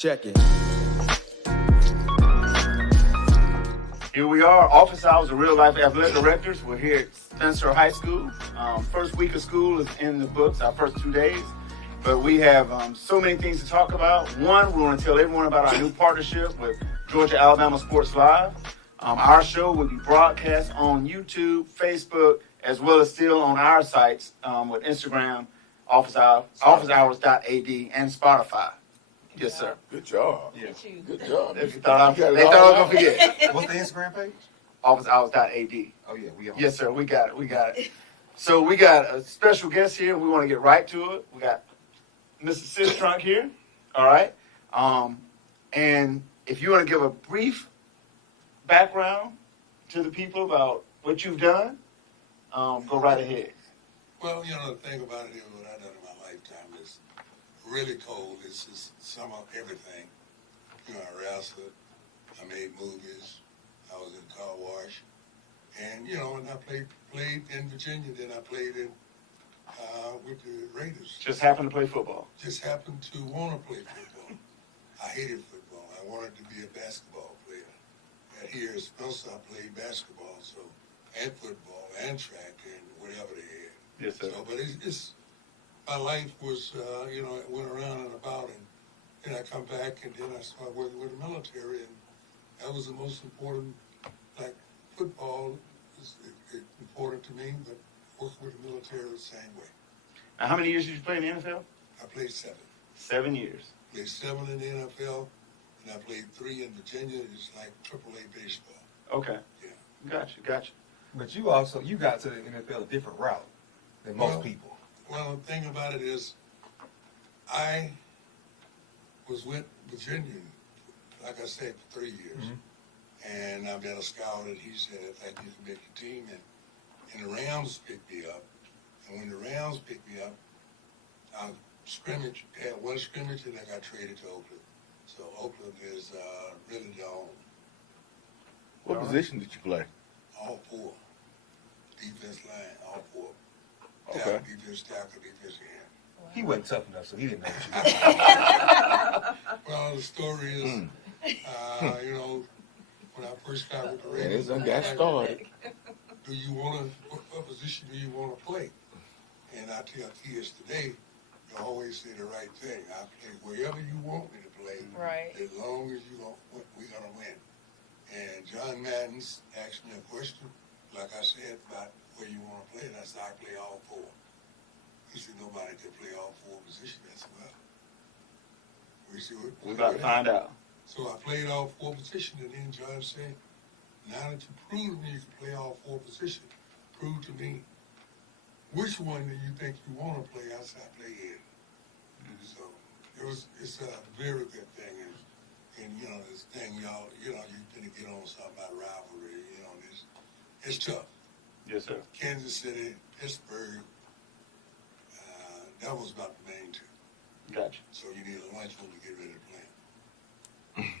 Check it. Here we are, Office Hours of Real Life Athletic Directors. We're here at Spencer High School. First week of school is in the books, our first 2 days. But we have so many things to talk about. One, we want to tell everyone about our new partnership with Georgia Alabama Sports Live. Our show will be broadcast on YouTube, Facebook, as well as still on our sites with Instagram, officehours.ad, and Spotify. Yes, sir. Good job. Yeah. Good job. They thought I was going to forget. What's the Instagram page? Officehours.ad. Oh, yeah, we on. Yes, sir. We got it. So we got a special guest here. We want to get right to it. We got Mr. Sistrunk here. All right. And if you want to give a brief background to the people about what you've done, go right ahead. Well, the thing about it is what I've done in my lifetime is really cold. It's just some of everything. I wrestled, I made movies, I was in car wash, and and I played in Virginia. Then I played in with the Raiders. Just happened to play football. Just happened to want to play football. I hated football. I wanted to be a basketball player. At here at Spencer, I played basketball, and football, and track, and whatever they had. Yes, sir. So, but it's my life was, it went around and about, and then I come back, and then I started working with the military, and that was the most important. Like football is important to me, but working with the military the same way. Now, how many years did you play in the NFL? I played 7. 7 years. Played 7 in the NFL, and I played 3 in Virginia. It's like AAA baseball. Okay. Yeah. Gotcha. But you got to the NFL a different route than most people. Well, the thing about it is, I was with Virginia, like I said, for 3 years. Mm-hmm. And I met a scout, and he said, I think you can make your team. And the Rams picked me up. And when the Rams picked me up, I had one scrimmage, and I got traded to Oakland. So Oakland is really down. What position did you play? All 4. Defense line, all 4. Okay. Tackle, defense tackle, defense end. He wasn't tough enough, so he didn't know what you did. Well, the story is, when I first got with the Raiders, got started. do you what position do you want to play? And I tell kids today, you always say the right thing. I play wherever you want me to play, right, as long as we're going to win. And John Madden's asked me a question, like I said, about where you want to play, and I said, I play all 4. He said, nobody can play all 4 positions as well. We're about to find out. So I played all 4 positions, and then John said, now that you prove to me you can play all 4 positions, prove to me which one do you think you want to play. I said, I play head. Mm-hmm. So it's a very good thing. And this thing, you're going to get on something about rivalry, it's tough. Yes, sir. Kansas City, Pittsburgh, that was about the main 2. Gotcha. So you need a lunch when you get ready to play.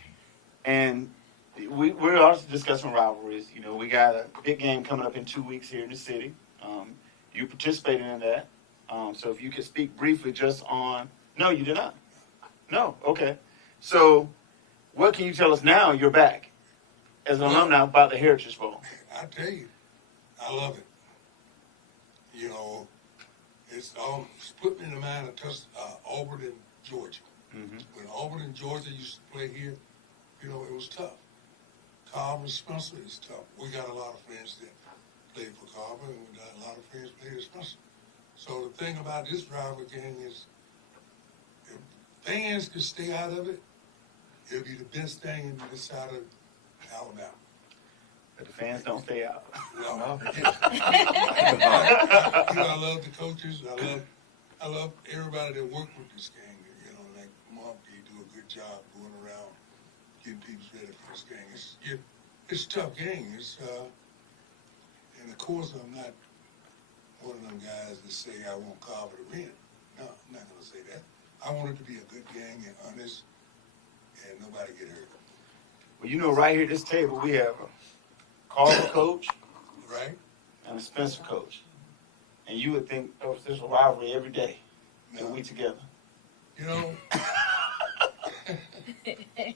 And we're also discussing rivalries. We got a big game coming up in 2 weeks here in the city. You participated in that. So if you could speak briefly just on... No, you did not. No, okay. So what can you tell us now you're back as an alumni about the Heritage Bowl? I tell you, I love it. It's split me in the mind of Auburn and Georgia. Mm-hmm. When Auburn and Georgia used to play here, it was tough. Carver and Spencer is tough. We got a lot of friends that played for Carver, and we got a lot of friends that played at Spencer. So the thing about this rivalry game is, if fans could stay out of it, it'll be the best thing in this side of Alabama. But the fans don't stay out. No. I love the coaches. I love everybody that worked with this game. Like Monkey do a good job going around getting people ready for this game. It's a tough game. And of course, I'm not one of them guys that say I want Carver to win. No, I'm not going to say that. I want it to be a good game and honest, and nobody get hurt. Well, right here at this table, we have a Carver coach, right, and a Spencer coach. And you would think there's a rivalry every day that we together.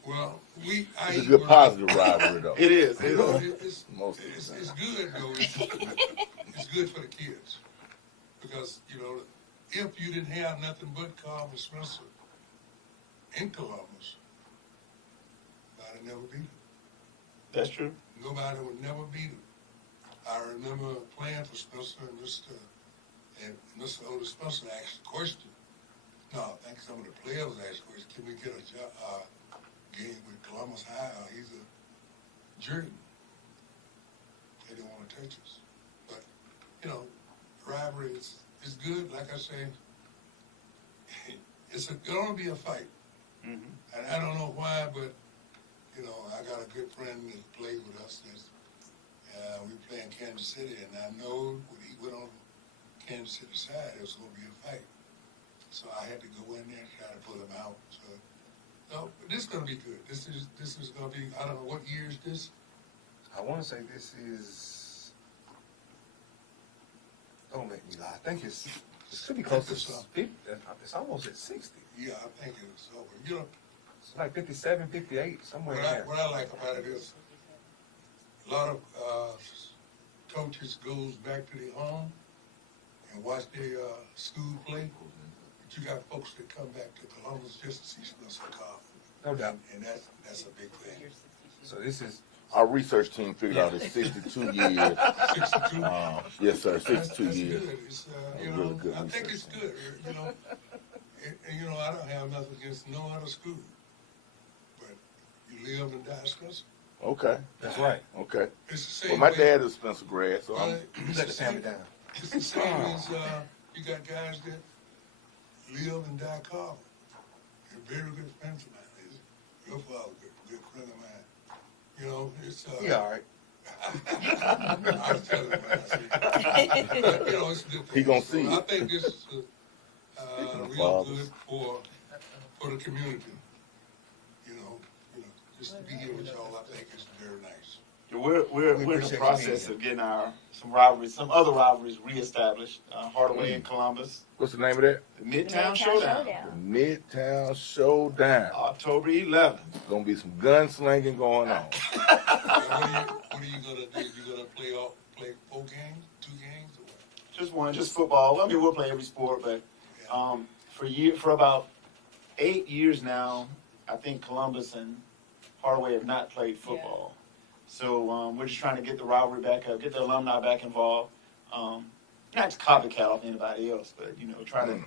Well, It's a good positive rivalry, though. It is. It You know, is. Most of it's the time. good though. It's good for the kids because you know if you didn't have nothing but Carver Spencer in Columbus, nobody never beat him. That's true. Nobody would never beat him. I remember playing for Spencer and Mr. Otis Spencer asked the question. No, I think some of the players asked the question, can we get a game with Columbus High? He's a journeyman. They didn't want to touch us. But, you know, rivalry is good. Like I say, it's going to be a fight. Mm-hmm. And I don't know why, but, you know, I got a good friend that played with us. We play in Kansas City, and I know when he went on Kansas City side, it was going to be a fight. So I had to go in there and try to pull him out. So, no, but this is going to be good. This is going to be, I don't know, what year is this? I want to say this is. Don't make me lie. I think it should be close to 50. It's almost at 60. Yeah, I think it's over. You know, It's like 57, 58, somewhere in there. what I like about it is a lot of coaches goes back to their home and watch their school play. But you got folks that come back to Columbus just to see Spencer Carver. No doubt. And that's a big thing. So this is. Our research team figured out it's 62 years. 62. Yes, sir, 62 That's years. good. It's, you Really know, good I think research. it's good. You know, and, you know, I don't have nothing against no other school, but you live and die Spencer. Okay, That's right. okay. It's the Well, same my way- dad is Spencer grad, so I'm, it's Let the the family same- down. It's the same as you got guys that live and die Carver. They're very good friends of mine. Your father, good friend of mine. You know, it's Yeah, all right. I was telling him, I said, but, you know, it's a good thing. He gonna So see I it. think this is Speaking of real fathers. good for the community. You know, just to be here with y'all, I think is very nice. We're in the appreciate process you of getting some other rivalries reestablished. Hardaway and Columbus, what's the name of that? the Midtown Showdown, Midtown Showdown. October 11th. Gonna be some gunslinging going on. What are you gonna do? You gonna play 4 games, 2 games, or what? Just one, just football. I mean, we'll play every sport, but for about 8 years now, I think Columbus and Hardaway have not played football. So we're just trying to get the rivalry back up, get the alumni back involved. Not to copycat off anybody else, but try to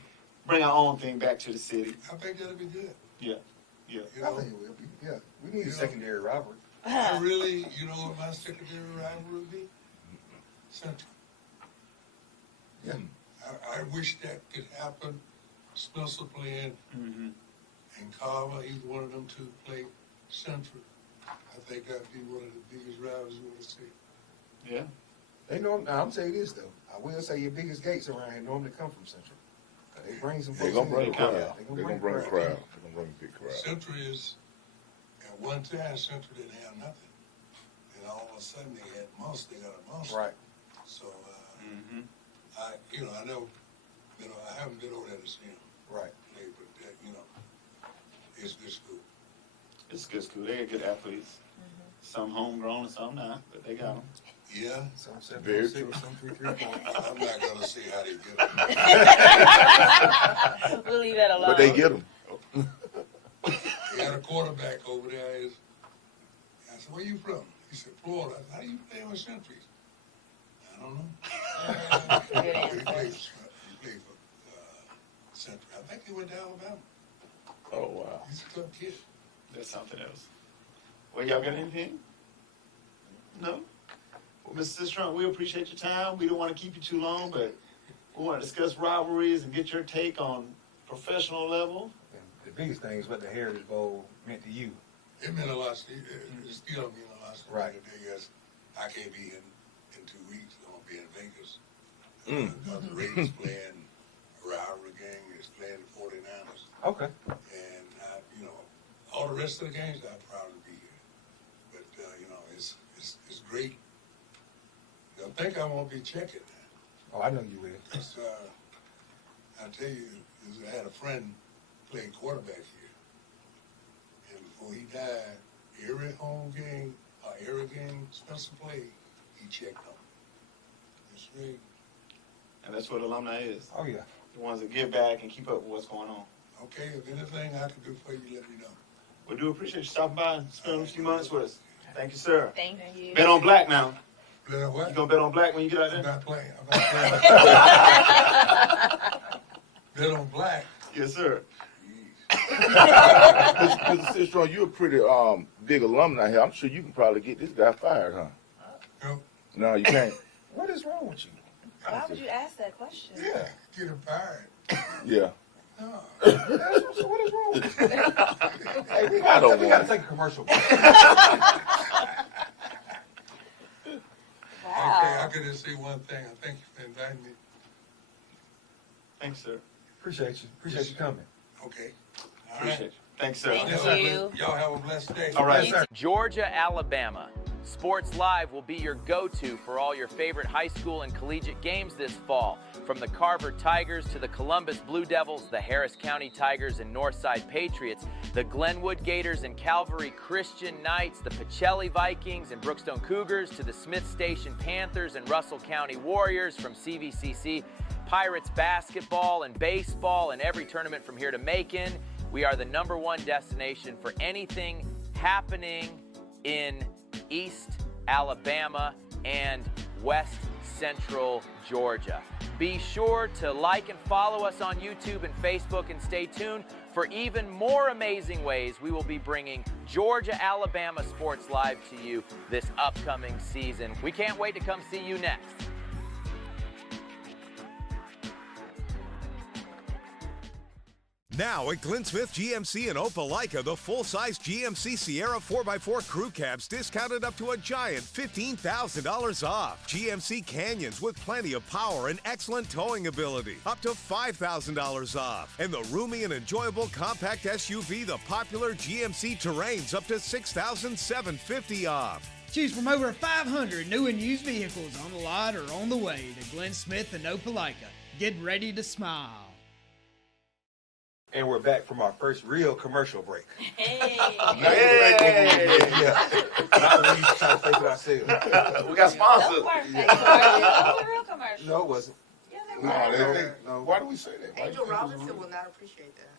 bring our own thing back to the city. I think that'll be good. Yeah. You I know, think it will be. Yeah, we need You a know- secondary rivalry. I really, you know what my secondary rivalry would be? Central. Yeah. I wish that could happen. Spencer playing Mm-hmm. and Carver, either one of them two play Central. I think that'd be one of the biggest rivals you want to see. Yeah. They know. Now, I'm saying this though. I will say your biggest gates around here normally come from Central. They bring some. They're folks gonna in bring a there. crowd. They They're gonna bring a crowd. They're gonna bring a big crowd. Central is, at one time, Central didn't have nothing. And all of a sudden they had monster, they got a monster. Right. So, Mm-hmm. I never, I haven't been over there to see him Right. play, but it's good school. It's a good school. They got good athletes. Some homegrown and some not, but they got them. Yeah, Some Very 706, some 334. I'm not gonna see how they get it. We'll leave that alone. But they get them. They had a quarterback over there. I said, where you from? He said, Florida. I said, how do you play with Centuries? I don't know. Good He answer. played for Century. I think he went to Alabama. Oh, wow. He's a tough kid. That's something else. Well, y'all got anything? No? Well, Mr. Sistrunk, we appreciate your time. We don't want to keep you too long, but we want to discuss rivalries and get your take on professional level. And the biggest thing is what the Heritage Bowl meant to you. It meant a lot. It still mean a lot to me Right. today. As I can't be in 2 weeks. I'm gonna be in Vegas. The Raiders playing a rivalry game. It's playing the 49ers. Okay. And all the rest of the games I'll probably be here. But it's great. I think I won't be checking that. Oh, I know you will. Cause I tell you, I had a friend playing quarterback here. before he died, every home game, every game Spencer played, he checked on. That's right. And that's what alumni is. Oh, yeah. The ones that give back and keep up with what's going on. Okay, if anything I can do for you, let me know. We do appreciate you stopping by and spending a few months with us. Thank you, sir. Thank you. Bet on black now. Bet on what? You gonna bet on black when you get out I'm there? not playing. Bet on black. Yes, sir. Mr. Sistrunk, you're a pretty big alumni here. I'm sure you can probably get this guy fired, huh? No, No, you can't. What is wrong with you? Why would you ask that question? Yeah. get him fired. Yeah. No. So what is wrong with you? Hey, we I don't gotta want take a commercial break. Okay, I could just say one thing. I thank you for inviting me. Thanks, sir. Appreciate you. Appreciate you coming. Okay. All Appreciate right. you. Thanks, sir. Thank you. Y'all have a blessed day. All right. Georgia, Alabama. Sports Live will be your go-to for all your favorite high school and collegiate games this fall. From the Carver Tigers to the Columbus Blue Devils, the Harris County Tigers and Northside Patriots, the Glenwood Gators and Calvary Christian Knights, the Pacelli Vikings and Brookstone Cougars to the Smith Station Panthers and Russell County Warriors, from CVCC, Pirates basketball and baseball, and every tournament from here to Macon. We are the #1 destination for anything happening in East Alabama and West Central Georgia. Be sure to like and follow us on YouTube and Facebook, and stay tuned for even more amazing ways we will be bringing Georgia, Alabama Sports Live to you this upcoming season. We can't wait to come see you next. Now at Glenn Smith GMC in Opelika, the full-size GMC Sierra 4x4 crew cabs discounted up to a giant $15,000 off. GMC Canyons with plenty of power and excellent towing ability, up to $5,000 off. And the roomy and enjoyable compact SUV, the popular GMC Terrains, up to $6,750 off. Choose from over 500 new and used vehicles on the lot or on the way to Glenn Smith and Opelika. Get ready to smile. And we're back from our first real commercial break. Hey. Yeah. Not when we try to fake it ourselves. We got sponsors. Those weren't fake commercials. Those were real commercials. No, it wasn't. Yeah, they No, were. no. Why do we say that? Why do you Angel think it was Robinson rude? will not appreciate that.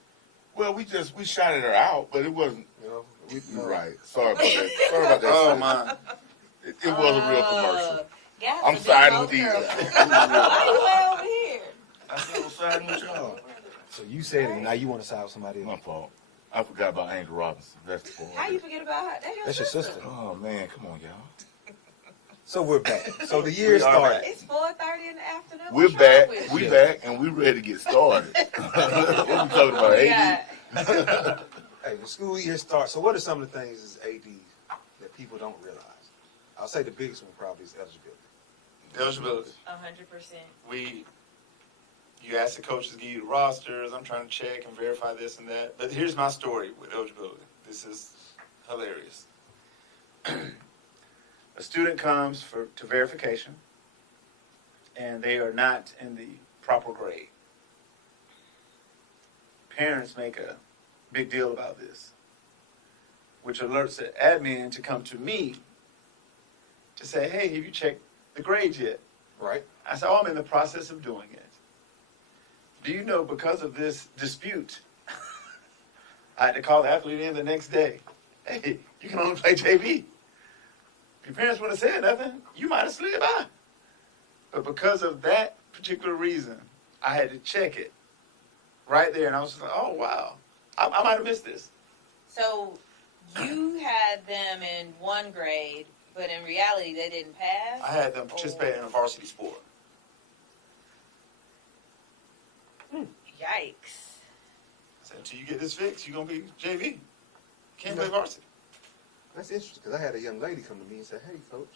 Well, we shouted her out, but it wasn't. You know, You're right. Sorry about that. Sorry about that. Oh, my. It was a real commercial. Got I'm to be siding with both you. girls. Why you way over here? I still siding with y'all. so you said it, and now you want to side with somebody My else. fault. I forgot about Angel Robinson. That's the point. How you forget about her? That's your sister. Oh man, come on, y'all. So we're back. So the year We are started. It's 4:30 in the afternoon. We're What's wrong back. with We you? back, and we ready to get started. What we talking about? AD? Yeah. Hey, the school year starts. So what are some of the things as AD that people don't realize? I'll say the biggest one probably is eligibility. Eligibility. 100%. You ask the coaches to give you the rosters. I'm trying to check and verify this and that. But here's my story with eligibility. This is hilarious. A student comes to verification, and they are not in the proper grade. Parents make a big deal about this, which alerts the admin to come to me to say, hey, have you checked the grades yet? Right? I said, oh, I'm in the process of doing it. Do you know, because of this dispute, I had to call the athlete in the next day. Hey, you can only play JV. If your parents would have said nothing, you might have slid by. But because of that particular reason, I had to check it right there. And I was just like, oh, wow, I might have missed this. So you had them in one grade, but in reality they didn't pass? I had them participate in a varsity sport. Yikes. I said, until you get this fixed, you're going to be JV. Can't play varsity. That's interesting because I had a young lady come to me and say, hey, coach,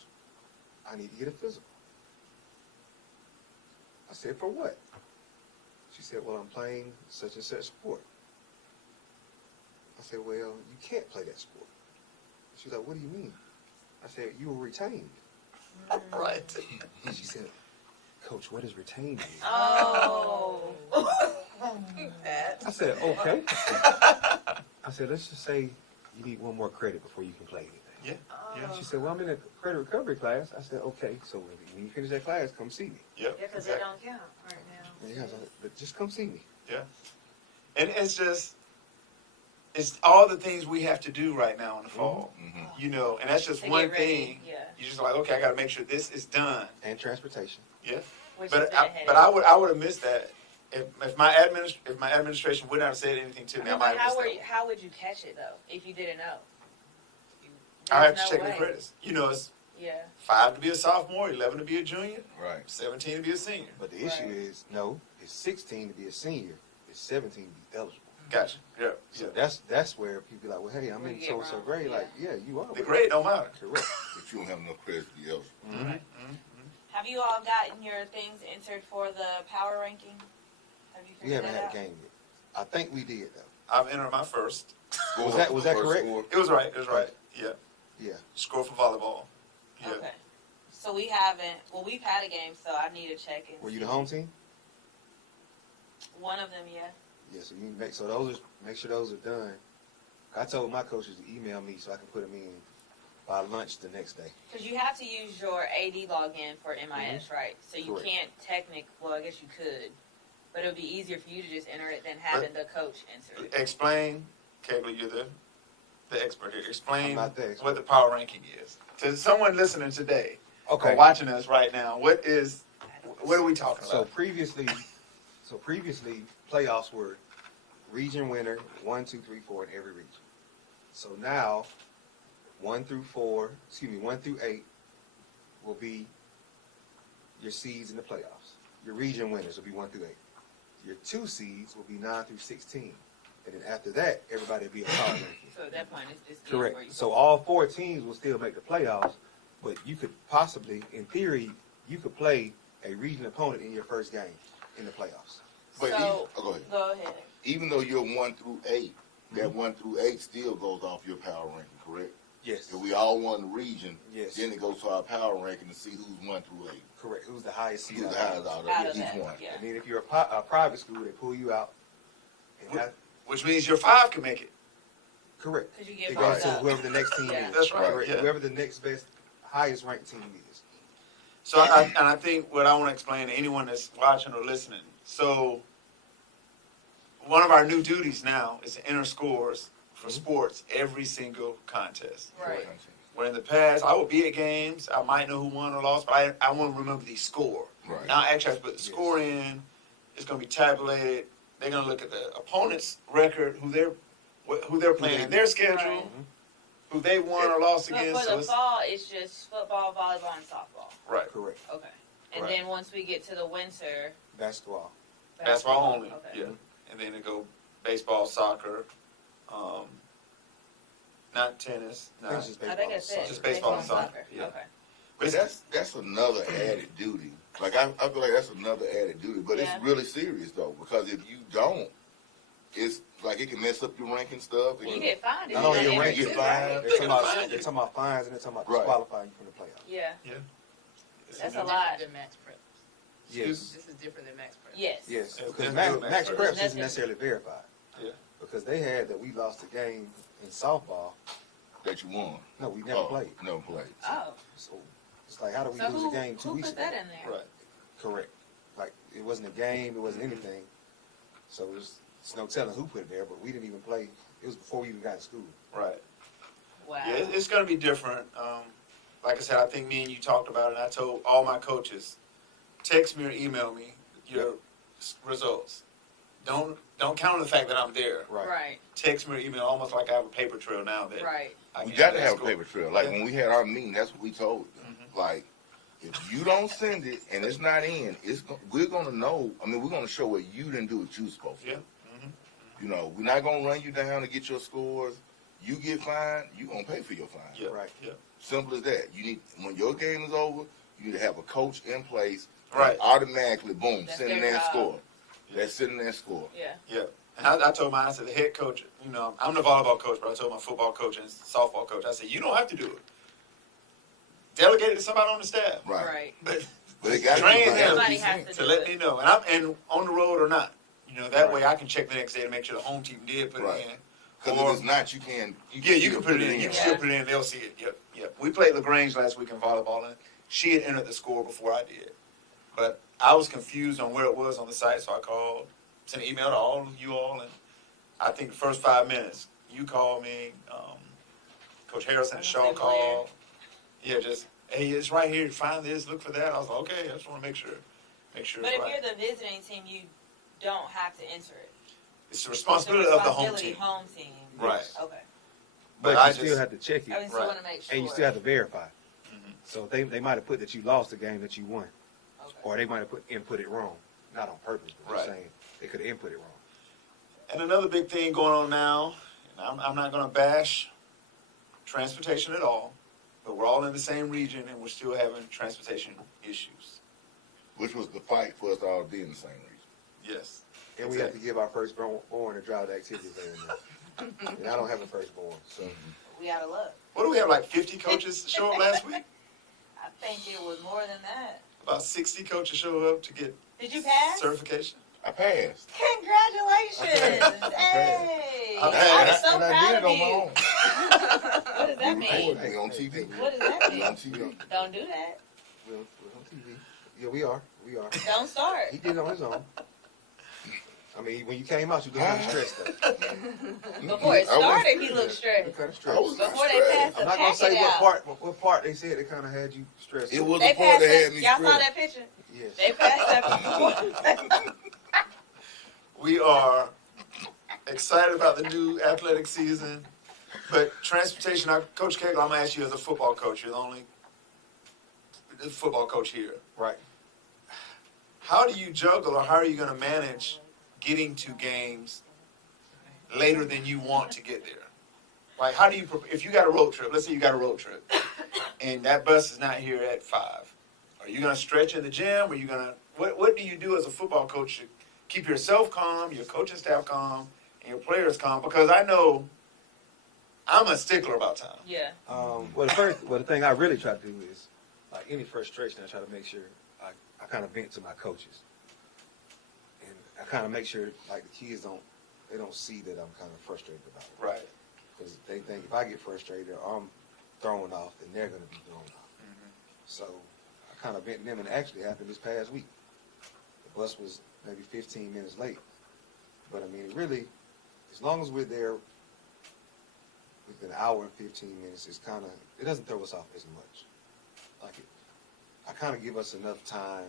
I need to get a physical. I said, for what? She said, well, I'm playing such and such sport. I said, well, you can't play that sport. She's like, what do you mean? I said, you were retained. Right. And she said, coach, what does retained mean? Oh. I said, okay. I said, let's just say you need one more credit before you can play anything. Yeah. She said, well, I'm in a credit recovery class. I said, okay, so when you finish that class, come see me. Yep. Yeah, because they don't count right now. Yeah, so, but just come see me. Yeah. And it's all the things we have to do right now in the fall. You know, and that's just To one get ready, thing. yeah. You're just like, okay, I got to make sure this is done. And transportation. Yeah. Which But has been a headache. I would have missed that if my administration would not have said anything to me. I might have missed that. How would you catch it though if you didn't know? I have to There's check no the way. credits. You know, it's Yeah. 5 to be a sophomore, 11 to be a junior, Right. 17 to be a senior. But the issue Right. is, no, it's 16 to be a senior. It's 17 to be eligible. Gotcha. Yeah. So Yeah. that's where people be like, well, hey, I'm We in get so-and-so wrong, grade. yeah. Like, yeah, you are. The but- grade don't matter. Correct. But you don't have enough credit to be eligible. Right. Have you all gotten your things entered for the power ranking? Have you We figured haven't that had out? a game yet. I think we did, though. I've entered my first. Was that correct? It was right. It was right. Yeah. Yeah. Score for volleyball. Yeah. Okay. So we haven't. Well, we've had a game, so I need to check and Were you see. the home team? One of them, yeah. Yeah, so you make sure those are done. I told my coaches to email me so I can put them in by lunch the next day. Because you have to use your AD login for MIS, right? So you Correct. can't well, I guess you could, but it would be easier for you to just enter it than having the coach enter it. Explain, Kegler, you're the expert here. Explain I'm not the expert. what the power ranking is. To someone listening today Okay. or watching us right now, what are we talking So about? previously, playoffs were region winner 1, 2, 3, 4 in every region. So now 1 through 8 will be your seeds in the playoffs. Your region winners will be 1 through 8. Your 2 seeds will be 9 through 16. And then after that, everybody will be a power ranking. So at that point, it's just Correct. where you So all 4 teams will still make the playoffs, but you could possibly, in theory, you could play a region opponent in your first game in the playoffs. But So- go ahead. Go ahead. Even though you're 1 through 8, that 1 through 8 still goes off your power ranking, correct? Yes. If we all won the region, Yes. then it goes to our power ranking to see who's 1 through 8. Correct. Who's the highest seed? Who's the highest out Out of of each that, one. yeah. And then if you're a private school, they pull you out. And that, Which means your 5 can make it. correct. 'Cause you get It bumped goes to up. whoever the next team Yeah. is. That's right, Correct. yeah. Whoever the next best, highest ranked team is. So I think what I want to explain to anyone that's watching or listening. So one of our new duties now is to enter scores for sports every single contest. Right. Where in the past, I would be at games, I might know who won or lost, but I won't remember the score. Right. Now, actually, I put the score in, it's going to be tabulated. They're going to look at the opponent's record, who they're playing in their schedule, Right. who they won or lost But against. for So the it's, fall, it's just football, volleyball, and softball. right. Correct. Okay. And Right. then once we get to the winter, Basketball. Basketball only. Okay. Yeah. And then it go baseball, soccer, not tennis, I think not. it's just I baseball. think that's it. Just baseball and soccer, yeah. Okay. But that's another added duty. Like I feel like that's another added duty. But Yeah. it's really serious though, because if you don't, it's like it can mess up your ranking stuff. It You can- get fined. if Not you only don't your enter rank, get too, fined. right? They're talking about fines and they're talking about Right. disqualifying you from the playoffs. Yeah. Yeah. That's a lot. Than max prep. Yes. This is different than max prep. Yes. Yes, Yeah, because that's max good, preps Nothing. isn't necessarily verified. Yeah. Because they had that we lost a game in softball. that you won. No, we never played. Never played. Oh. So it's like, how do we So lose a game 2 who weeks put ago? that in there? Right. Correct. Like, it wasn't a game, it wasn't anything. So it's no telling who put it there, but we didn't even play. It was before we even got to school. Right. Wow. Yeah, it's going to be different. Like I said, I think me and you talked about it, and I told all my coaches, text me or email me your results. Don't count on the fact that I'm there. Right. Right. Text me or email, almost like I have a paper trail now that Right. I We can got to that have a score. paper trail. Like Yeah. when we had our meeting, that's what we told them. Like, if you don't send it and it's not in, we're going to know. I mean, we're going to show what you didn't do what you supposed to. Yeah. You know, we're not going to run you down to get your scores. You get fined, you're going to pay for your fine. Yeah. Right. Yeah. Simple as that. You need, when your game is over, you need to have a coach in place. Right. Automatically, boom, That's send in their that job. score. That's sitting there score. Yeah. Yeah. And I told I said, the head coach, you know, I'm the volleyball coach, but I told my football coach and softball coach, I said, you don't have to do it. Delegate it to somebody on the staff. Right. Right. But But it got train to be them Somebody has to to do let it. me know. And on the road or not. You know, that way I can check the next day to make sure the home team did put Right. it in. Because if it's not, you can. Yeah, you can put it in. You can still put it in. They'll see it. Yep. We played LaGrange last week in volleyball, and she had entered the score before I did. But I was confused on where it was on the site, so I called, sent an email to all of you all, and I think the first 5 minutes, you called me, Coach Harrison and Shaw called. Yeah, just, hey, it's right here. Find this, look for that. I was like, okay, I just want to make sure But it's if right. you're the visiting team, you don't have to enter it. It's the responsibility of the home team. Home team. Right. Okay. But I you still have to check I it, just want to make sure. and you still have to verify. Mhm. So they might have put that you lost the game that you won, Okay. or they might have input it wrong, not on purpose, but just Right. saying they could have input it wrong. And another big thing going on now, and I'm not going to bash transportation at all, but we're all in the same region and we're still having transportation issues. Which was the fight for us to all be in the same region. Yes. And we have to give our firstborn to drive the activity van. And I don't have a firstborn, so. We out of luck. What do we have, like 50 coaches show up last week? I think it was more than that. About 60 coaches show up to get Did you pass? certification. I passed. Congratulations! Hey! I I'm passed. so And I proud did of it on you. my own. What does that mean? We on TV. What does that We mean? on TV. Don't do that. We're on TV. Yeah, we are. Don't start. He did it on his own. I mean, when you came out, you looked kind of stressed though. Before it I was- started, he looked You stressed. looked kind of I stressed. was not Before they stressed. passed the I'm not gonna say packet out. what part they said they kind of had you stressed. It out. was They the part passed that had that. me Y'all saw stressed. that picture? Yes. They passed that before. We are excited about the new athletic season, but transportation, Coach Kegler, I'm going to ask you as a football coach. You're the only football coach here. Right. How do you juggle, or how are you going to manage getting to games later than you want to get there? Like, how do you, if you got a road trip, let's say you got a road trip, and that bus is not here at 5, are you going to stretch in the gym? Are you going to, what do you do as a football coach to keep yourself calm, your coaching staff calm, and your players calm? Because I know I'm a stickler about time. Yeah. Well, the thing I really try to do is, like any frustration, I try to make sure I kind of vent to my coaches, and I kind of make sure like the kids don't see that I'm kind of frustrated about it. Right. Because they think if I get frustrated or I'm thrown off, then they're going to be thrown off. Mm-hmm. So I kind of vent them, and it actually happened this past week. The bus was maybe 15 minutes late, but I mean, really, as long as we're there within an hour and 15 minutes, it doesn't throw us off as much. I kind of give us enough time,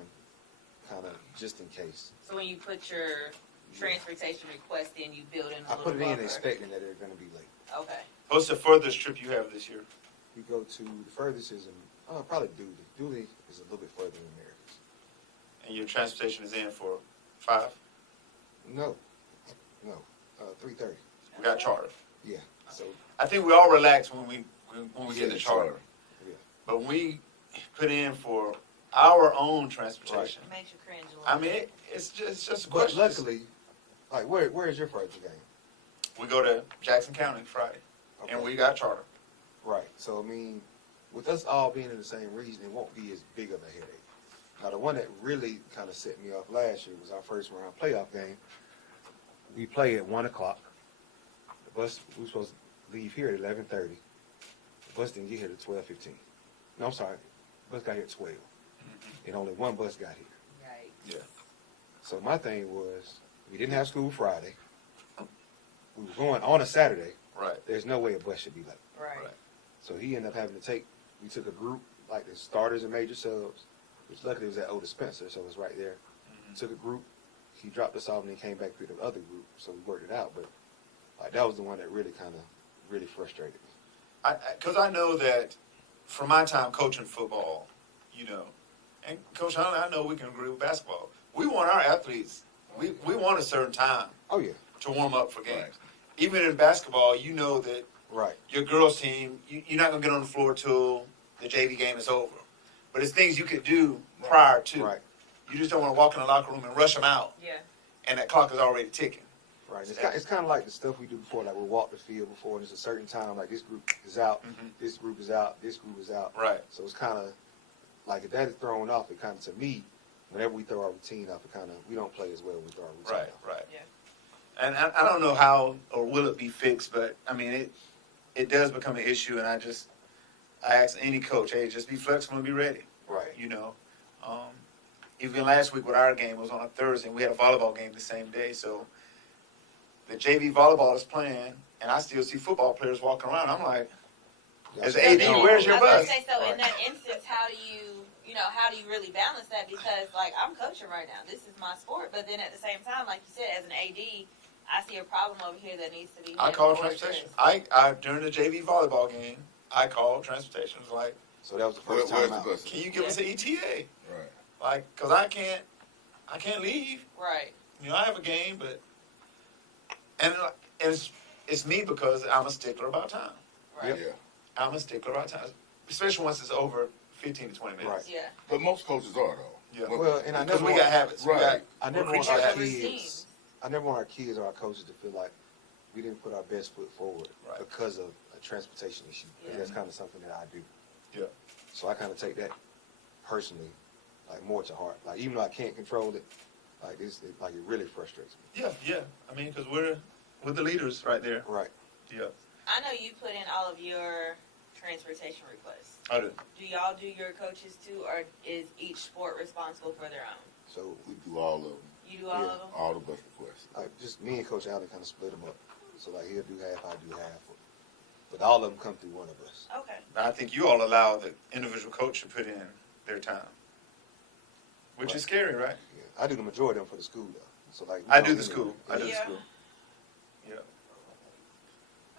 kind of just in case. So when you put your transportation request in, you build in a I little put it in buffer. expecting that they're going to be late. Okay. What's the furthest trip you have this year? We go to the furthest is probably Dooley. Dooley is a little bit further than Americans. And your transportation is in for 5? No, 3:30. We got charter. Yeah. So I think we all relax when we get the Yeah, charter. yeah. But when we put in for our own transportation, It makes you cringe a little I mean, bit. it's just a But question. luckily, like where is your furthest game? We go to Jackson County Friday, and we got charter. Right. So I mean, with us all being in the same region, it won't be as big of a headache. Now the one that really kind of set me off last year was our first round playoff game. We play at 1 o'clock. The bus, we were supposed to leave here at 11:30. The bus didn't get here at 12:15. No, I'm sorry. The bus got here at 12. And only one bus got here. Right. Yeah. So my thing was, we didn't have school Friday. We were going on a Saturday. Right. There's no way a bus should be late. Right. Right. So he ended up having to we took a group, like the starters and major subs, which luckily was at Otis Spencer, so it was right there. Took a group, he dropped us off and then came back through the other group, so we worked it out. But like that was the one that really really frustrated me. Because I know that from my time coaching football, and Coach Hunley, I know we can agree with basketball. We want our athletes, we want a certain time Oh yeah, to warm up for games. Right. Even in basketball, you know that right. your girls team, you're not going to get on the floor till the JV game is over. But it's things you could do prior to. Right. You just don't want to walk in the locker room and rush them out, Yeah. and that clock is already ticking. Right. It's kind of like the stuff we do before, like we'll walk the field before, and there's a certain time, like this group is out, this group is out, this group is out. Right. So it's kind of like if that is thrown off, it kind of, to me, whenever we throw our routine off, we don't play as well when we throw our routine Right, off. right. Yeah. And I don't know how or will it be fixed, but I mean, it does become an issue. And I ask any coach, hey, just be flexible and be ready. Right. You know, even last week with our game, it was on a Thursday, and we had a volleyball game the same day. So the JV volleyball is playing, and I still see football players walking around. I'm like, as AD, where's your I was bus? gonna say, so in that instance, how do you really balance that? Because, like, I'm coaching right now. This is my sport. But then at the same time, like you said, as an AD, I see a problem over here that needs to be I handled call or transportation. addressed. I during the JV volleyball game, I called transportation. It was like, So that was the first Where's time the out. bus? can you give us an ETA? Right. Like, cause I can't leave. Right. You know, I have a game, but and it's me because I'm a stickler about time. Right. Yeah. I'm a stickler about time, especially once it's over 15 to 20 minutes. Right. Yeah. But most coaches are, though. Yeah. Well, and I Because never we got habits. We Right. got, I never we're want creatures our of habit. routines. I never want our kids or our coaches to feel like we didn't put our best foot forward Right. because of a transportation issue. Yeah. That's kind of something that I do. Yeah. So I kind of take that personally, like more to heart. Like even though I can't control it, like it really frustrates me. Yeah. I mean, because we're the leaders right there. Right. Yeah. I know you put in all of your transportation requests. I do. Do y'all do your coaches too, or is each sport responsible for their own? So We do all of them. You do all Yeah. of them? All the bus requests. like just me and Coach Allen kind of split them up. So like he'll do half, I do half, but all of them come through one of us. Okay. I think you all allow the individual coach to put in their time, which Right. is scary, right? Yeah. I do the majority of them for the school though. So like I do the school. I do the Yeah. school. Yeah.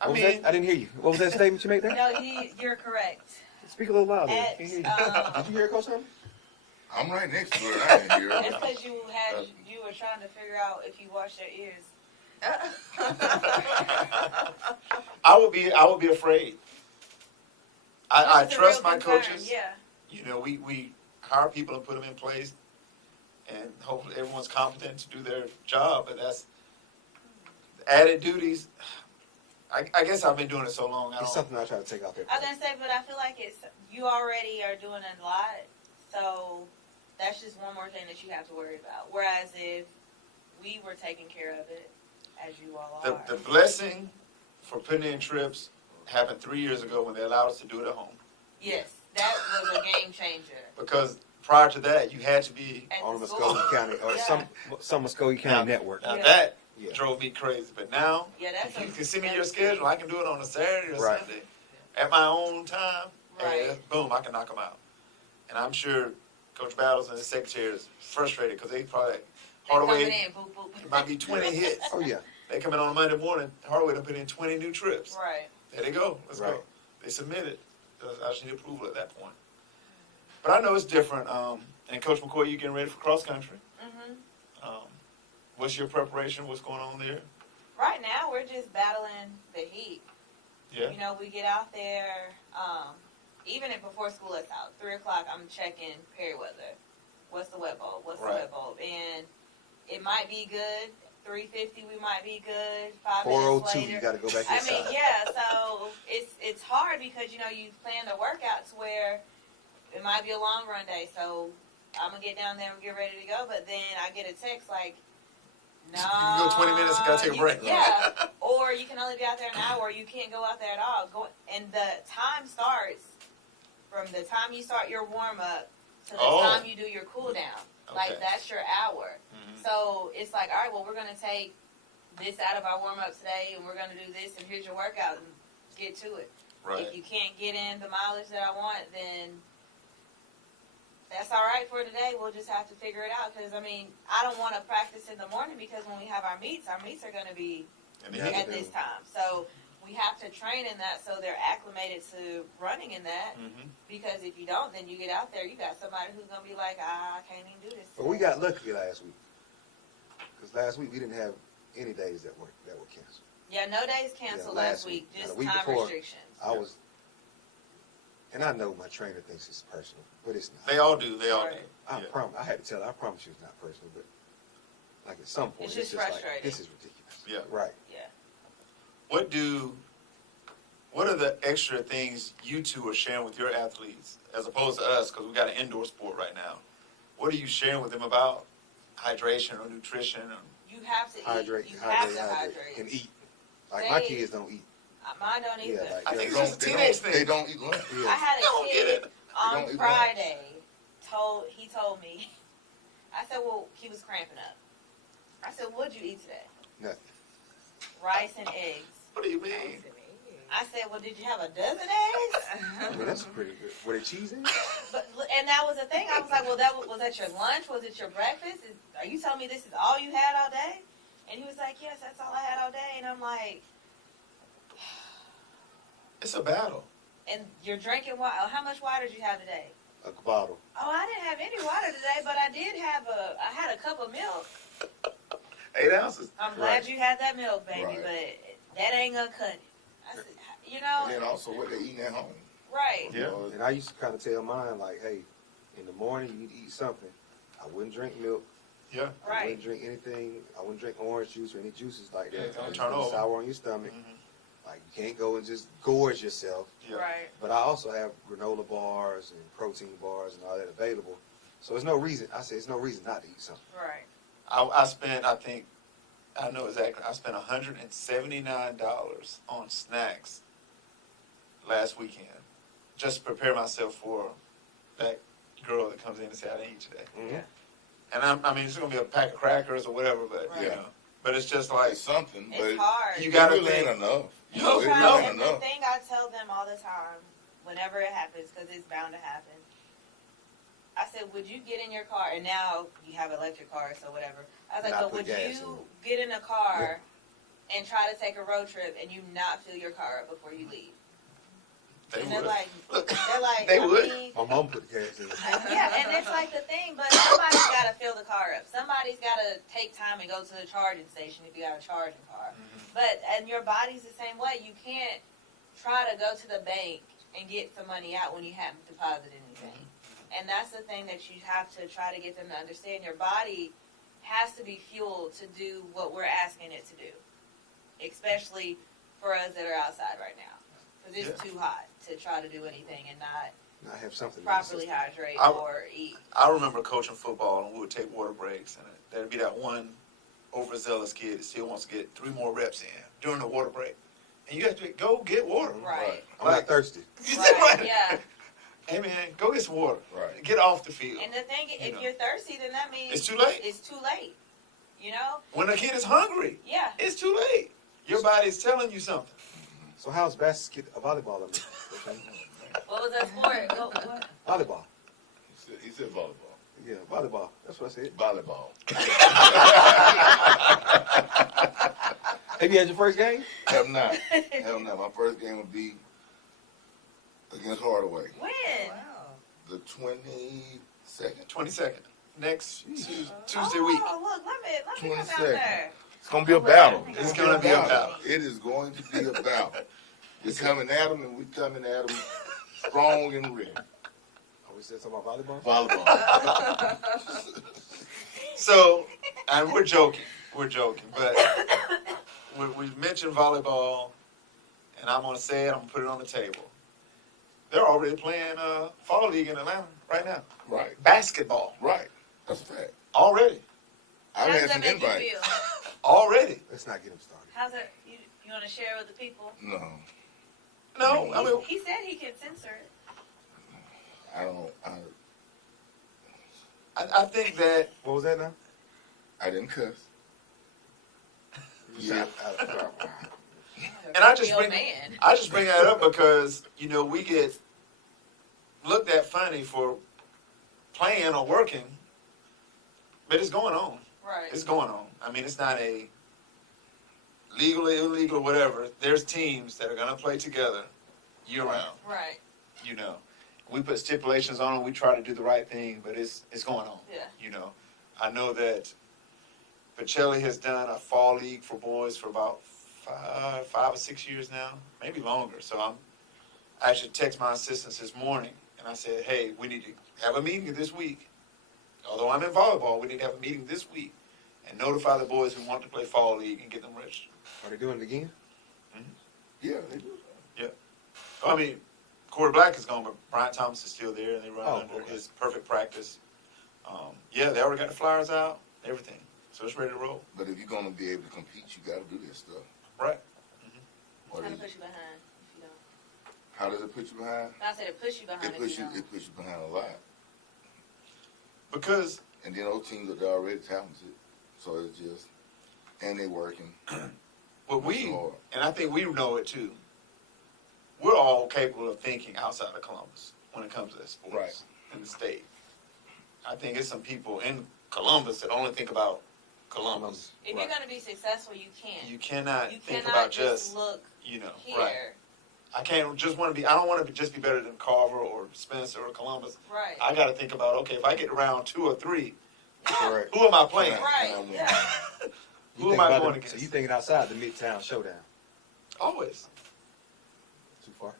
I What was mean, that? I didn't hear you. What was that statement you made there? No, you're correct. Speak a little louder. At, Can't hear you. um, Did you hear Coach Allen? I'm right next to it. I didn't hear That's it. because you were trying to figure out if you washed your ears. I would be afraid. I It's a trust real my concern, coaches. Yeah. You know, we hire people and put them in place, and hopefully everyone's competent to do their job. But that's added duties. I guess I've been doing it so long. It's something I try to take out there. I was gonna say, but I feel like you already are doing a lot, so that's just one more thing that you have to worry about. Whereas if we were taking care of it, as you all are, The blessing for putting in trips happened 3 years ago when they allowed us to do it at home. yes, that was a game changer. Because prior to that, you had to be. At On the Muskogee school. County or Yeah. some Muskogee County network. Now Yeah. that Yeah. drove me crazy. But now, Yeah, that's if you a- can send me that's your good. schedule, I can do it on a Saturday or Right. Sunday at my own time. Right. And boom, I can knock them out. And I'm sure Coach Battles and his secretary is frustrated because they probably They coming Hardaway in, boop, boop. it might be 20 hits. Oh yeah. They come in on a Monday morning. Hardaway done put in 20 new trips. Right. There they go. Let's Right. go. They submitted. I just need approval at that point. But I know it's different. And Coach McCoy, you getting ready for cross country? Mhm. What's your preparation? What's going on there? Right now, we're just battling the heat. Yeah. You know, we get out there, even if before school is out, 3 o'clock, I'm checking period weather. What's the wet bulb? What's the Right. wet bulb? And it might be good. 3:50, we might be good. 5 minutes 402. later. You got to go back I inside. mean, yeah. So it's hard because you know you plan the workouts where it might be a long run day. So I'm gonna get down there and get ready to go. But then I get a text like, no, You can go 20 minutes and gotta take a break. Yeah, or you can only be out there an hour. Or you can't go out there at all. And the time starts from the time you start your warm up to the Oh. time you do your cool down. Like Okay. that's your hour. Mhm. So it's like, all right, well, we're gonna take this out of our warm up today, and we're gonna do this, and here's your workout, and get to it. Right. If you can't get in the mileage that I want, then that's all right for today. We'll just have to figure it out. Because I mean, I don't want to practice in the morning because when we have our meets are gonna be And the Yeah. heat. at this time. So we have to train in that so they're acclimated to running in that. Mhm. Because if you don't, then you get out there, you got somebody who's gonna be like, I can't even do this. But we today." got lucky last week because last week we didn't have any days that were canceled. Yeah, no days canceled Yeah, last week. Now, Just the week time before, restrictions. I was, and I know my trainer thinks it's personal, but it's not. They all do. They all do. Right. I Yeah. I had to tell her, I promise you it's not personal, but like at some point It's it's just just like frustrating. this is ridiculous. Yeah. Right. Yeah. What are the extra things you two are sharing with your athletes as opposed to us? Because we got an indoor sport right now. What are you sharing with them about hydration or nutrition? Or, You have to Hydrate, eat. You have to hydrate, hydrate. and eat. Like my They- kids don't eat. Mine don't Yeah, either. like I think They it's just a don't- teenage They thing. don't eat lunch. yeah. I had a don't get kid it. don't on eat Friday. He told me. I said, well, he was cramping up. I said, what'd you eat today? Nothing. Rice and eggs. What do you mean? I said, well, did you have a dozen eggs? I mean, that's pretty good. Were they cheese in? And that was the thing. I was like, well, was that your lunch? Was it your breakfast? Are you telling me this is all you had all day? And he was like, yes, that's all I had all day. And I'm like, It's a battle. and you're drinking water. How much water did you have today? A bottle. Oh, I didn't have any water today, but I had a cup of milk. 8 ounces. I'm glad you had that milk, baby, Right. but that ain't gonna cut it. I said, you know, And then also what they eating at home. right. You know, And I used to kind of tell mine, like, hey, in the morning you need to eat something. I wouldn't drink milk. Yeah. I Right. wouldn't drink anything. I wouldn't drink orange juice or any juices like that. Yeah, don't It's turn gonna be over. sour on your stomach. Mhm. Like, you can't go and just gorge yourself. Yeah. Right. But I also have granola bars and protein bars and all that available. So there's no reason, I say, there's no reason not to eat something. Right. I spent, I think, I know exactly, I spent $179 on snacks last weekend just to prepare myself for that girl that comes in and say I didn't eat today. Mm-hmm. And I mean, it's going to be a pack of crackers or whatever, but, you Right. know. But it's just like, it's something, but It's hard. you it gotta really think. ain't enough. You No, know, it no. really ain't And the enough. thing I tell them all the time, whenever it happens, because it's bound to happen, I said, would you get in your car? And now you have electric cars, so whatever. I was like, Not but put would gas you in. get in a car and try to take a road trip and you not fill your car up before you leave? they And would. they're like, Look, I they would. mean, My mom put the gas in. yeah, and it's like the thing, but somebody's got to fill the car up. Somebody's got to take time and go to the charging station if you got a charging car. But, and your body's the same way. You can't try to go to the bank and get some money out when you haven't deposited anything. And that's the thing that you have to try to get them to understand. Your body has to be fueled to do what we're asking it to do, especially for us that are outside right now. Because it's too hot to try to do anything and not I have something in properly the system. hydrate I- or eat. I remember coaching football, and we would take water breaks, and there'd be that one overzealous kid that still wants to get 3 more reps in during the water break. And you have to go get water. Right. I'm not thirsty. Right, yeah. Hey, man, go get some water. Right. Get off the field. And the thing, if know. you're thirsty, then that means It's too late. It's too late. You know? When a kid is hungry, Yeah. it's too late. Your body's telling you something. So how's volleyball? I mean? What was that sport? What? Volleyball. He said volleyball. Yeah, volleyball. That's what I said. Volleyball. Have you had your first game? Have not. Have not. My first game would be against Hardaway. When? The 22nd. 22nd. Next Tuesday Oh, week. look, let me come out 22nd. there. It's going to be a battle. It's gonna be a battle. It is going to be a battle. We're coming at them, and we're coming at them strong and ready. Oh, we said something about volleyball? Volleyball. So, and we're joking, but we mentioned volleyball, and I'm gonna say it. I'm gonna put it on the table. They're already playing fall league in Atlanta right now. Right. Basketball Right. That's a fact. already. How I've does had that some make you invites. feel? Already. Let's not get him started. How's it? You want to share with the people? No. No, I mean, He said he can censor it. I don't. I think that What was that now? I didn't cuss. Yeah. And I just Real bring man. that up because, you know, we get looked at funny for playing or working, but it's going on. Right. It's going on. I mean, it's not a legal, illegal, whatever. There's teams that are going to play together year round, Right. you know. We put stipulations on it. We try to do the right thing, but it's going on. Yeah. You know, I know that Pacelli has done a fall league for boys for about 5 or 6 years now, maybe longer. So I actually text my assistants this morning, and I said, hey, we need to have a meeting this week. Although I'm in volleyball, we need to have a meeting this week and notify the boys who want to play fall league and get them registered. Are they doing it again? Yeah, they do. I mean, Corey Black is gone, but Brian Thomas is still there, and they run Oh, under okay. his perfect practice. Yeah, they already got the flyers out, everything. So it's ready to roll. But if you're gonna be able to compete, you gotta do this stuff. Right. Or How to is- push you behind if you don't. How does it put you behind? I said it push you behind It if puts you you. don't. It puts you behind a lot. Because And then those teams are already talented, so it's just, and they working. what we, Hard. and I think we know it too, we're all capable of thinking outside of Columbus when it comes to sports Right. in the state. I think it's some people in Columbus that only think about Columbus. If you're gonna be successful, you can't. You cannot You think cannot about just, look you know, here. right. I can't just want to be, I don't want to just be better than Carver or Spencer or Columbus. Right. I got to think about, okay, if I get around 2 or 3, Correct. who am I playing? Right. Yeah. Who am I going So against? you thinking outside the Midtown Showdown? Always. Too far?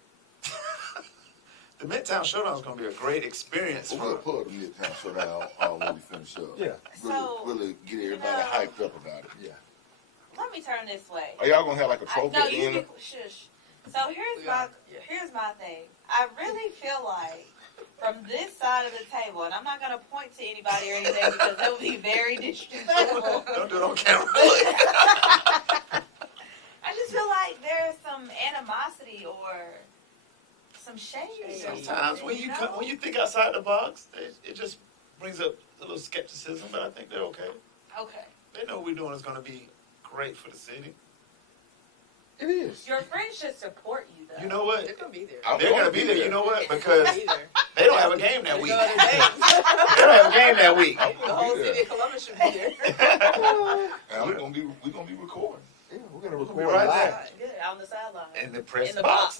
The Midtown Showdown is going to be a great experience. We're gonna pull the Midtown Showdown when we finish up. Yeah. So, Really get everybody know- hyped up about it. Yeah. Let me turn this way. Are y'all gonna have like a trophy No, at the you end? be, shush. So here's my thing. I really feel like from this side of the table, and I'm not gonna point to anybody or anything because that would be very disrespectful. Don't do it on camera. I just feel like there's some animosity or some shade. or Sometimes when something, you know? when you think outside the box, it just brings up a little skepticism, but I think they're okay. Okay. They know what we're doing is going to be great for the city. It is. Your friends should support you though. You know what? They're gonna be there. I'm They're going to be there. You know what? Because Be there. they don't have a game that They week. go other days. They don't have a game that week. I'm The gonna whole be city there. of Columbus should be there. And we're gonna be recording. Yeah, we're gonna We'll be record right live. there. Good on the sideline. In the press In the box.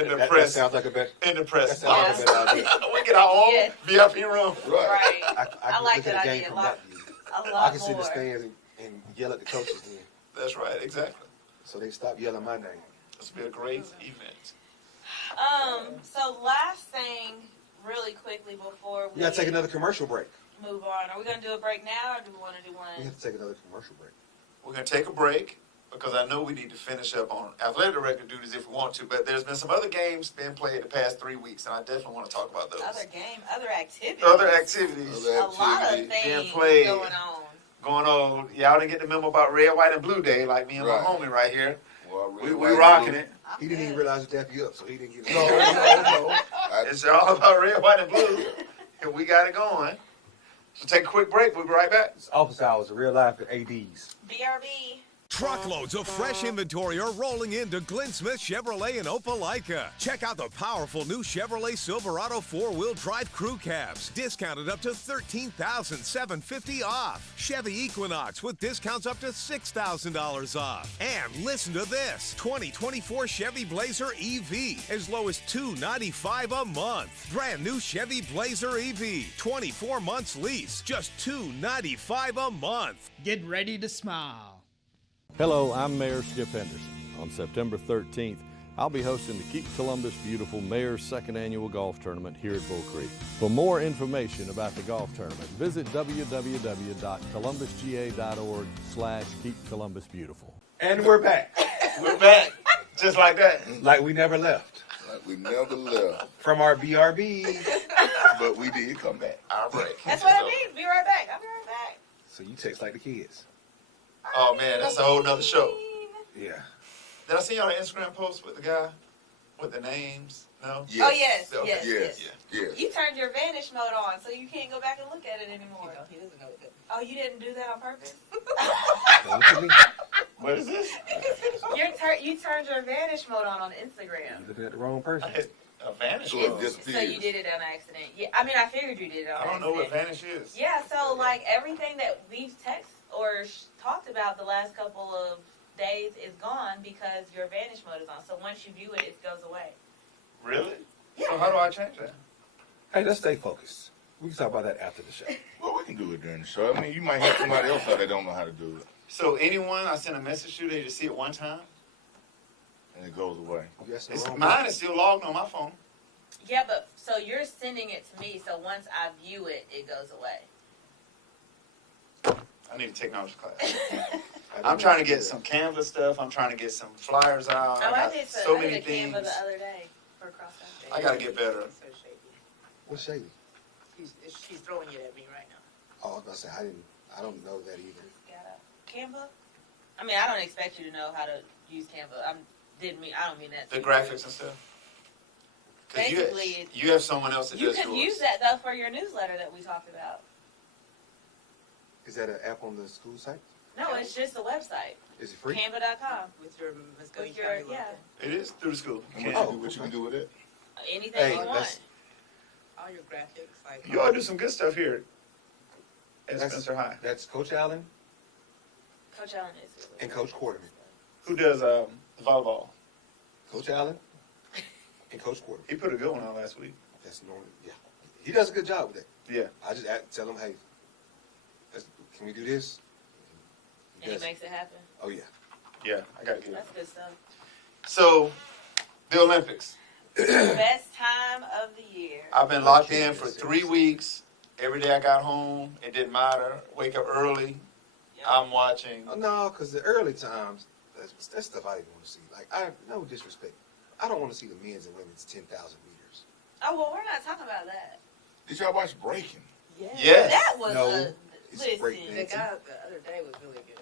In the That press. sounds like a better. In the That press sounds box. like a better idea. We get our own Yeah. VIP room. Right. I I like look at that the game idea a from lot. that view. A I lot can sit in the more. stands and yell at the coaches then, That's right. Exactly. so they stop yelling my name. This will be a great event. So last thing, really quickly before We gotta take another commercial break. move on. Are we gonna do a break now, or do we want to do one? We have to take another commercial break. We're going to take a break because I know we need to finish up on athletic director duties if we want to, but there's been some other games being played the past 3 weeks, and I definitely want to talk about those. Other game, other activities. Other activities A lot of activities. things Being played. going on. going on. Y'all didn't get the memo about red, white, and blue day like me and Right. my homie right here. Well, We rocking it. I'm He didn't even good. realize it dapped you up, so he didn't get it. No. It's all about red, white, and blue, and we got it going. So take a quick break. We'll be right back. It's office hours, real life at ADs. BRB. Truckloads of fresh inventory are rolling into Glenn Smith Chevrolet in Opelika. Check out the powerful new Chevrolet Silverado 4-wheel drive crew cabs, discounted up to $13,750 off. Chevy Equinox with discounts up to $6,000 off. And listen to this, 2024 Chevy Blazer EV, as low as $295 a month. Brand new Chevy Blazer EV, 24 months lease, just $295 a month. Get ready to smile. Hello, I'm Mayor Skip Henderson. On September 13th, I'll be hosting the Keep Columbus Beautiful Mayor's Second Annual Golf Tournament here at Bull Creek. For more information about the golf tournament, visit www.columbusga.org/keepcolumbusbeautiful. And we're back, We're back, just like that. like we never left Like we never left, from our BRB. but we did come back. Our break. That's what I mean. Be right back. I'll be right back. So you text like the kids. Oh man, that's a whole nother show. Yeah. Did I see y'all an Instagram post with the guy with the names? No. Oh yes, Okay. yes, Yes. yes. Yes. You turned your vanish mode on, so you can't go back and look at it anymore. He doesn't know it. Oh, you didn't do that on purpose? Don't look at me. What is this? You turned your vanish mode on Instagram. You're looking at the wrong person. I hit a vanish. So it mode. disappears. So you did it on accident. Yeah, I mean, I figured you did it on I don't know accident. what vanish is. Yeah, so like everything that we've talked about the last couple of days is gone because your vanish mode is on. So once you view it, it goes away. Really? So how do I change that? Hey, let's stay focused. We can talk about that after the show. Well, we can do it during the show. I mean, you might have somebody else out that don't know how to do it, So anyone I send a message to, they just see it one time. and it goes away. Yes, the It's, wrong mine is still logged on my phone. Yeah, but so you're sending it to me. So once I view it, it goes away. I need a technology class. I'm trying to get some Canva stuff. I'm trying to get some flyers out. Oh, I got did so I many did a things. Canva the other day for cross country. I gotta get better. So shady. What's shady? She's throwing it at me right now. Oh, I was about to say, I don't know that either. Canva? I mean, I don't expect you to know how to use Canva. I don't mean that. The graphics and stuff. 'Cause Basically, you have someone else that you does can yours. use that, though, for your newsletter that we talked about. Is that an app on the school site? No, it's just a website. Is it free? Canva.com. With your Muscogee With your, County logo. yeah. It is through the school. And Oh, what you can do with it? Anything Hey, you want. that's- All your graphics, like You all do some good stuff here at That's- Spencer High. That's Coach Allen Coach Allen is. and Coach Quarterman. Who does volleyball? Coach Allen and Coach Quarterman. He put a good one on last week. That's normal. Yeah, he does a good job with that. Yeah. I just tell him, hey, can we do this? And he does. makes it happen. Oh yeah. Yeah, I gotta get it. That's good stuff. So, the Olympics. Best time of the year. I've been locked in for 3 weeks. Every day I got home, it didn't matter. Wake up early. I'm watching. Oh, no, because the early times, that's stuff I didn't want to see. Like, no disrespect. I don't want to see the men's and women's 10,000 meters. Oh, well, we're not talking about that. Did y'all watch Breaking? Yes. That was No, a, it's listen. break the guy the other day was really good.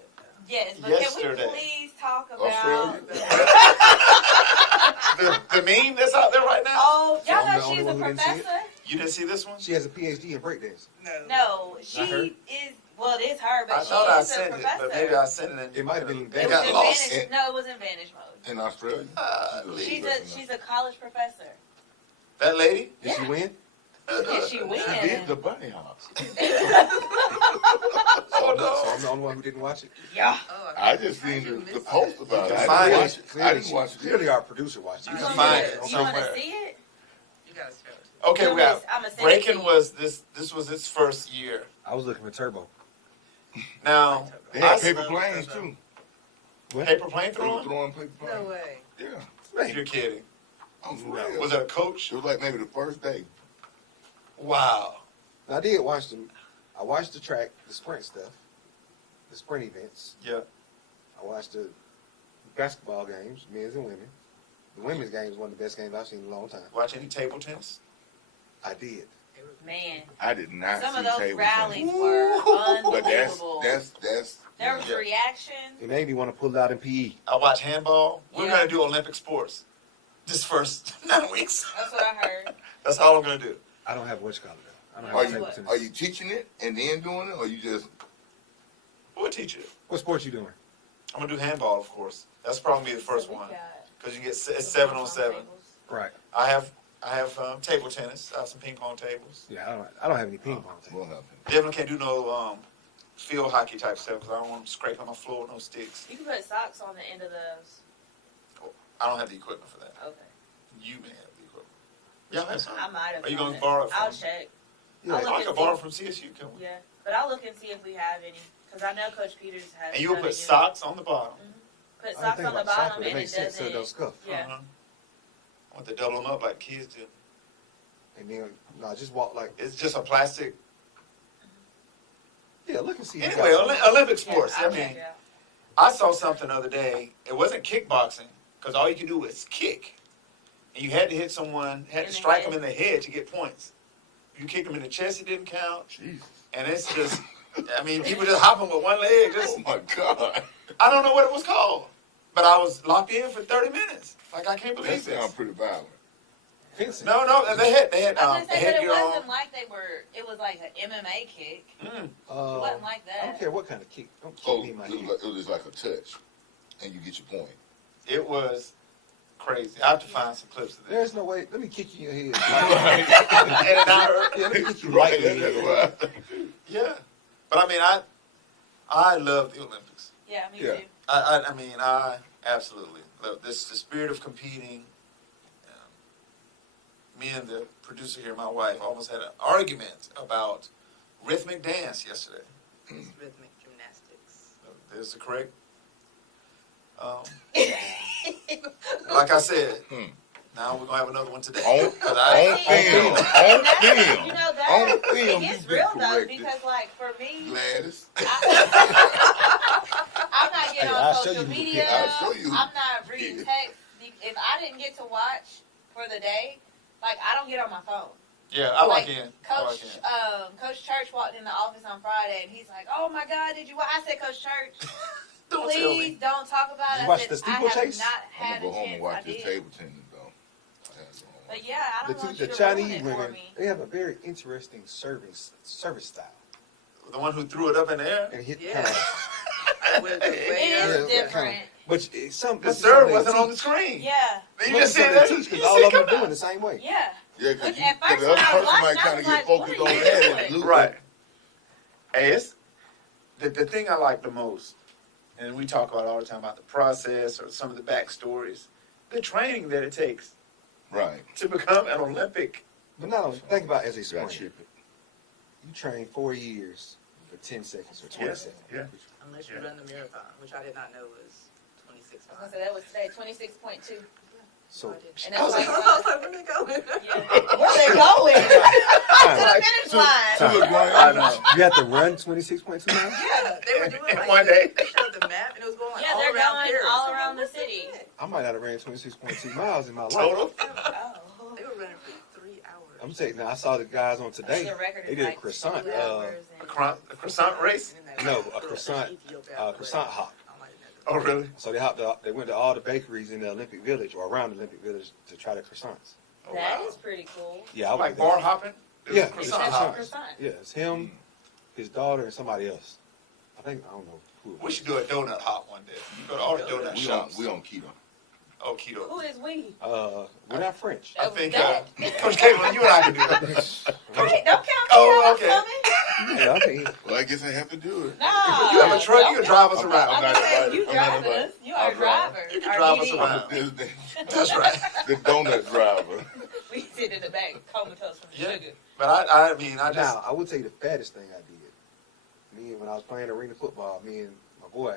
Yes, but Yesterday. can we please talk about Australia? the meme that's out there right now? Oh, y'all So I'm know the only she's a one who didn't see it? professor? You didn't see this one? She has a PhD in breakdance. No, she Not her? is, well, it is her, but I she thought I is a sent it, professor. but maybe I sent it in. It might have been They It got was in lost. Vanish, no, it was in Vanish mode. In Australia? She's a college professor. That lady? Did she win? Did she win? She did the bunny hops. Oh, So no. I'm the only one who didn't watch it. Yeah. Oh, I just seen the post about it. You can I find didn't it. watch it. I didn't watch it. Clearly, our producer watched it. You You can want find me it to- you want somewhere. to see it? you gotta show it. Okay, we got I'ma send it to Breaking you. was this was its first year. I was looking for Turbo. Now They had I paper planes too. paper plane They were throwing? throwing paper No planes. way. Yeah. You're kidding. I'm for real. Was it a coach? It was like maybe the first day. Wow. I did watch them. I watched the track, the sprint stuff, the sprint events. Yeah. I watched the basketball games, men's and women. The women's game is one of the best games I've seen in a long time. Watch any table tennis? I did. Man, I did not some see of those table rallies tennis. were But unbelievable. that's There was Yeah. reaction. It made me want to pull it out in PE. I watch handball. We're Yeah. gonna do Olympic sports this first 9 weeks. That's what I heard. That's all I'm gonna do. I don't have what you call it. I don't Are have you table tennis. are you teaching it and then doing it, or you just We'll teach you. What sports you doing? I'm gonna do handball, of course. That's probably the first So we one got because you get it's some 7-on-7. tables. Right. I have table tennis. I have some ping pong tables. Yeah, I don't have any ping pong tables. well nothing? Definitely can't do no field hockey type stuff because I don't want them scraping my floor with no sticks. You can put socks on the end of those. I don't have the equipment for that. Okay. You may have the equipment. Yeah, I have some. I might have. Are you done gonna it. borrow it from I'll me? check. Yeah, I'll look I and can see. borrow from CSU. Can we? Yeah, but I'll look and see if we have any. Because I know Coach Peters has. And you will done put it, socks on the bottom. Put I didn't socks think on the about soccer, bottom but it and it makes sense so it don't doesn't. scuff. Yeah. Uh-huh. I want to double them up like kids do. And then, no, just walk like, It's just a plastic. yeah, look and see. if you Anyway, got something. Olympic sports. Yeah, I I'll check mean, it out. I saw something the other day. It wasn't kickboxing because all you could do was kick, and you had to hit someone, had In to the strike head. them in the head to get points. If you kicked them in the chest, it didn't count. Jesus. And it's just, I mean, people just hopping with one leg. Just, Oh my God. I don't know what it was called, but I was locked in for 30 minutes. Like I can't That believe this. sounds pretty violent. Fencing. No, they had I was gonna say, but it headgear on. wasn't like they were. It was like an MMA kick. Mm. It wasn't like I don't that. care what kind of kick. Don't kick Oh, me in my it head. was just like a touch, and you get your point. It was crazy. I have to find some clips of this. There's no way. Let me kick you in your head. And it not hurt. Yeah, let me kick you right in your head. Yeah, but I mean, I love the Olympics. Yeah, me Yeah. too. I mean, I absolutely love this. The spirit of competing. Me and the producer here, my wife, almost had an argument about rhythmic dance yesterday. It's rhythmic gymnastics. There's the correct. Like I said, now we're gonna have another one today. On 'Cause I- film, on That's- film, You know that on film. it gets You've been real though corrected. because like for me, Gladys. I'm not getting Hey, on I'll show social you who media. can- I'll show you who I'm not reading can. text. If I didn't get to watch for the day, like I don't get on my phone. Yeah, I like Like, Ian. Coach Church walked in the office on Friday, and he's like, "Oh my God, did you?" I said, "Coach Church, Don't tell me. please don't talk about it." You I watched said, the "I have steeplechase? not I'm had gonna a go home chance." and watch I this did. table tennis though. I had to go home. But yeah, I don't want The you to Chinese ruin it for women, me. they have a very interesting service style. The one who threw it up in the air? And hit Yeah. kind of, With the way It up. is different. but it's some The serve wasn't on the screen. Yeah, You just said that. You because just all said of them come are doing on. the same way. yeah. Yeah, Look, because at first the when other I was person might watching, I kind was of get like, focused what on are you that doing? and lose. Right. Hey, it's the thing I like the most, and we talk about all the time about the process or some of the backstories, the training that it takes Right. to become an Olympic. But now, think about as a Got sprinter. chip it. You train 4 years for 10 seconds or 20 Yes, seconds. yeah. Unless you run the marathon, which I did not know was 26 I was miles. gonna say that was today, 26.2, So, and that's like, I was like, where they going? yeah. Where they going? To the finish line. To the ground. I know. you have to run 26.2 miles? Yeah, they were doing In like one day. They showed the map and it was going Yeah, all they're around going Paris. all I'm like, around the what city. heck? I might not have ran 26.2 miles in my life. Total? Oh. They were running for 3 hours. I'm saying, now I saw the guys on today. The record is They did a like croissant. 2 hours and- A croissant race? No, a croissant hop. I'm like, Oh, really? So they went to all the bakeries in the Olympic Village or around the Olympic Village to try the croissants. Oh, That wow. is pretty cool. Yeah, I was Like there. bar hopping? Yeah, It's it's croissant That's a hopping. croissant. Yeah, it's him, his daughter, and somebody else. I don't know who it We was. should do a donut hop one day. You go to all the donut We shops. on keto. Oh, keto. Who is we? We're not French. I think Coach Kegler, you and I can do that. Hey, don't count me Oh, out, okay. Tommy. Yeah, I mean, Well, I guess I have to do it. No. You have a truck, you can drive us I'm around. I'm not just saying, invited. you I'm not driving invited. us. You are a driver. You can Our drive us DD. around. The That's right. donut driver. We sit in the back comatose from the Yeah. sugar. But I mean, I just, now, I would tell you the fattest thing I did. Me, when I was playing arena football, me and my boy,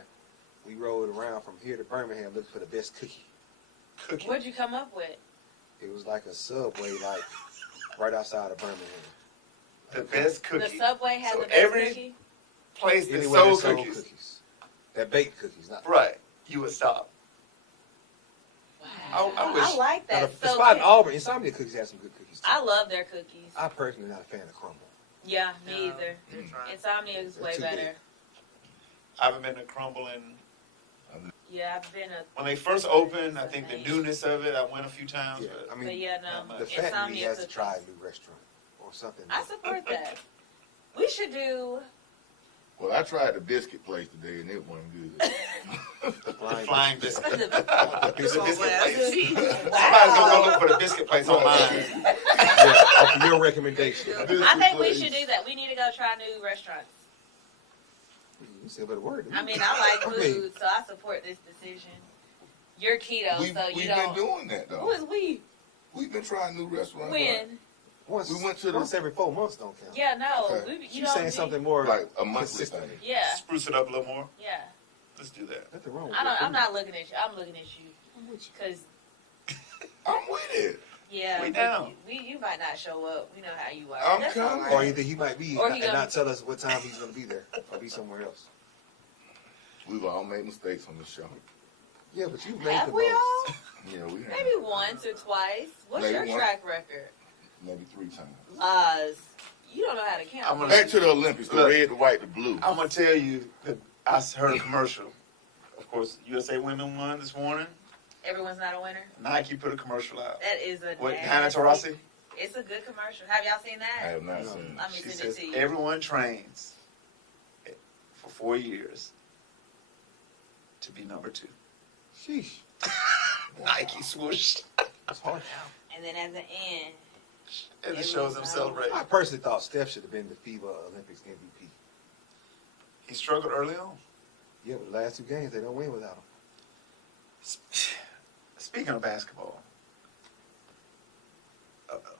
we rode around from here to Birmingham looking for the best cookie. cookie. What'd you come up with? It was like a Subway, like right outside of Birmingham. The best The cookie. Subway has So the best every- cookie? Place that Anywhere sold that cookies. That baked cookies, not Right. You would stop. Wow. I wish- I like Now, that. the So spot in good. Auburn, Insomnia Cookies have some good cookies too. I love their cookies. I personally not a fan of crumble. Yeah, me either. They're trying. Insomnia is way Too better. big. I haven't been to Crumble in, Yeah, I've been a. when they first opened, I think the newness of it, I went a few times. Yeah, But I But mean, yeah, no. the fat in me Insomnia has to cookies. try a new restaurant or something. I support that. We should do. Well, I tried the biscuit place today and it wasn't good. the flying biscuit. But the, The biscuit place. Somebody's wow. gonna go look for the biscuit place on mine. Yeah, off of your recommendation. I think we should do that. We need to go try new restaurants. You said a better word. didn't I you? mean, I like I mean, food, so I support this decision. You're keto, We've so you been don't. doing that Who though. is we? We've been trying new restaurants. When? once, we went to the- once every 4 months don't count. Yeah, no. Okay. We, you She's don't saying do- something more Like a monthly consistent. thing. Yeah, Spruce it up a little more. yeah. Let's do that. Nothing wrong with I don't. it. I'm not looking at you. I'm looking at you I'm with you. because I'm with it. yeah, We down. You might not show up. We know how you are. I'm That's coming. all Or right. either he might be Or and he not gonna- tell us what time he's going to be there or be somewhere else. We've all made mistakes on this show. Yeah, but you made Have the we most. all? Yeah, we have. Maybe once or twice. What's Maybe your once. track record? Maybe 3 times. Lies. You don't know how to count. I'm gonna- Back to the Olympics, the Look. red, the white, the blue. I'm gonna tell you that I heard a commercial. Of course, USA Women won this morning. Everyone's not a winner. Nike put a commercial out. That is a What, nasty- Hannah Taurasi? It's a good commercial. Have y'all seen I that? have not No. seen Let me She send it says to you. everyone trains for 4 years to be number 2. Sheesh. Nike swoosh. That's hard. And then at the end, And it shows them celebrating. I personally thought Steph should have been the FIBA Olympics MVP. He struggled early on. Yeah, but the last 2 games, they don't win without him. Speaking of basketball,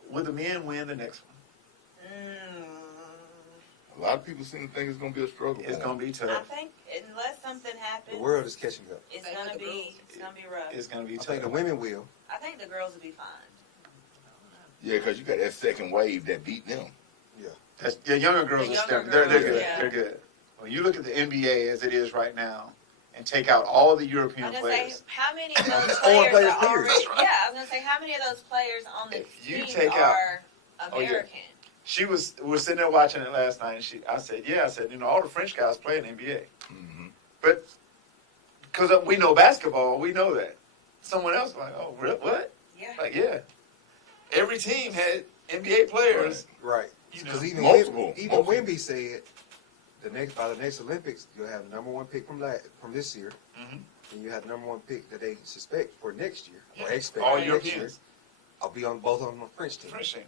will the men win the next one? A lot of people seem to think it's going to be a struggle. It's going to be I tough. think unless something happens, The world is catching up. it's Same gonna with the be rough. It's going to be I tough. think the women will. I think the girls will be fine. Yeah, because you got that second wave that beat them. The younger girls The are younger stepping. They're girls, good. yeah. They're good. When you look at the NBA as it is right now, and take out all the European I'm gonna say players, how many of those Foreign players players, are period. already? That's right. Yeah, I was gonna say how many of those players on the If you team take out are American. We were sitting there watching it last night, and I said, all the French guys play in the NBA. Mm-hmm. But, because we know basketball, we know that. Someone else like, oh, what? Yeah. Like, yeah. Every team had NBA players. Right. You know, Because even multiple. Wemby said by the next Olympics, you'll have the number one pick from this year, and you have the number one pick that they suspect for next year, or expect all for next year. Europeans. I'll be on both on the French team. French team.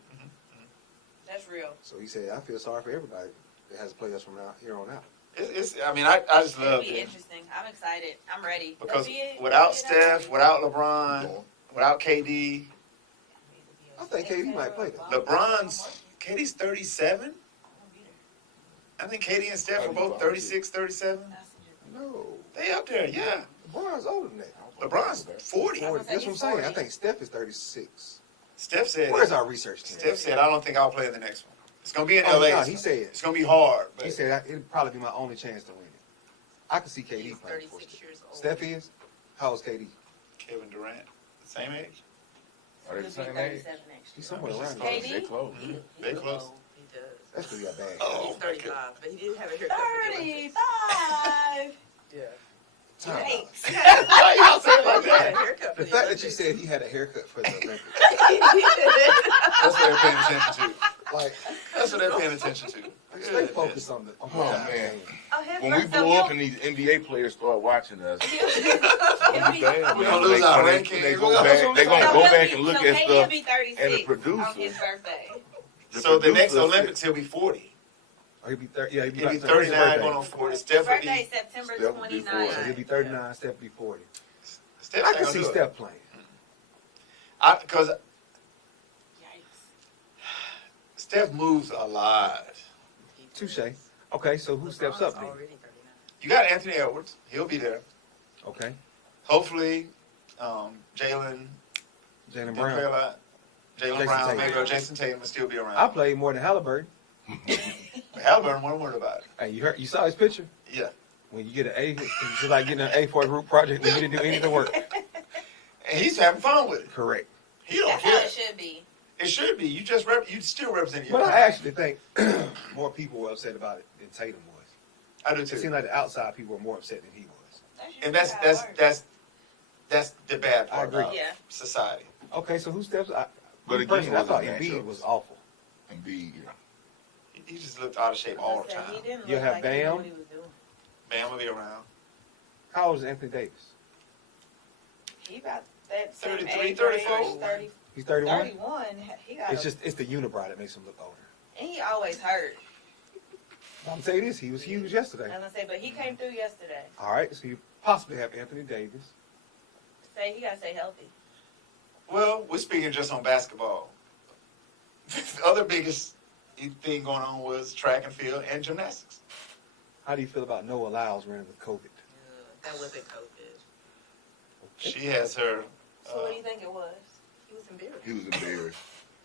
That's real. So he said, I feel sorry for everybody that has to play us from here on out. I just love It'll be it. interesting. I'm excited. I'm ready. Because NBA, without NBA, Steph, without LeBron, without KD, I think KD might play though. KD's 37? I think KD and Steph are both 36, 37. No. They up there, yeah. LeBron's older than that. LeBron's 40. That's what I'm saying. I think Steph is 36. Steph said. Where's our research team? Steph said, I don't think I'll play in the next one. It's going to be in Oh, LA. no, he said. It's going to be hard. But He said it'd probably be my only chance to win it. I can see KD He's playing for 36 years old. Steph is? How old's KD? Kevin Durant, same age? Are they the same age? He's somewhere around there. KD? They close. They close. He does. That's because he got bad. Oh, He's 35, but he did have a haircut. 35. Yeah. Time out. Yikes. Why y'all say it like He had a that? haircut for The fact that you said he had a haircut for the Olympics, That's what they're paying attention to. like, That's what they're paying attention to. stay focused on the Oh, man. Oh, his When we first blow so up and these NBA players start watching us, he'll be- We gonna lose our ranking. They That's go what back. I'm They're gonna saying. go he'll back be- and look so at KD stuff. will be 36 and the producer- on his birthday. So the next producer- Olympics, he'll be 40. Oh, he'll be 30. Yeah, He'll be 39 going on 40. Steph will Birthday be. September Steph will be 29th. So he'll be 39. Steph will be 40. Steph I ain't can gonna see do it. Steph playing. Because Yikes. Steph moves a lot. Touche. Okay, so who steps up then? Already 39. You got Anthony Edwards. He'll be there. Okay, Hopefully, Jalen Jalen didn't play a Brown. lot. Jalen Jason Brown, Tatum. maybe, or Jason Tatum will still be around. I played more than Halliburton. But Halliburton, what worried about it? Hey, you saw his picture? Yeah. When you get an A, it's like getting an A for a group project when you didn't do any of the work. And he's having fun with it. Correct. He don't That's how care. it should be. It should be. You just you still represent your But I country. actually think more people were upset about it than Tatum was. I do It too. seemed like the outside people were more upset than he was. And that's the bad I part agree. about Yeah. society. Okay, so who steps up? But Me again, personally, I it thought was a Embiid matchup. was awful. And be, yeah. He just looked out of shape all the time. He didn't You look have like he knew Bam. what he was doing. Bam will be around. How old is Anthony Davis? He about that same 33, age 34? range, 30, He's 31? 31. He got It's the unibrow that makes him look older. and he always hurt. I'm gonna say this, he was huge yesterday. I'm gonna say, but he came through yesterday. All right, so you possibly have Anthony Davis. Say he gotta stay healthy. Well, we're speaking just on basketball. The other biggest thing going on was track and field and gymnastics. How do you feel about Noah Lyles running with COVID? That wasn't COVID. She has her. So what do you think it was? He was embarrassed. He was embarrassed.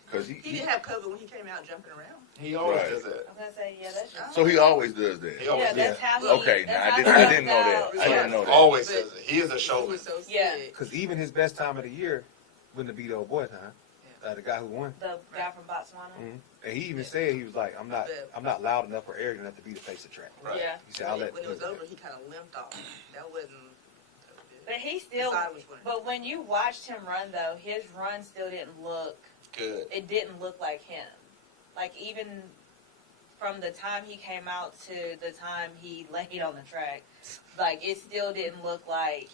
Because He didn't have COVID when he came out jumping around. He always Right. does that. I'm gonna say, yeah, that's just. so he always does that. He always Yeah, that's how he. Okay, that's now how I he didn't know that. comes I out. didn't know that. Always But says it. He is a He showman. was so Yeah. sick. Because even his best time of the year wouldn't be the old boy time. The guy who won. The guy from Botswana. And he even said he was like, I'm not loud enough or arrogant enough to be the face of track. Right. Yeah. He said, I'll let When it him was do over, that. he kind of limped off. That wasn't COVID. But he still. Decide which one. But when you watched him run, though, his run still didn't look. Good. It didn't look like him. Like even from the time he came out to the time he laid on the track, like it still didn't look like.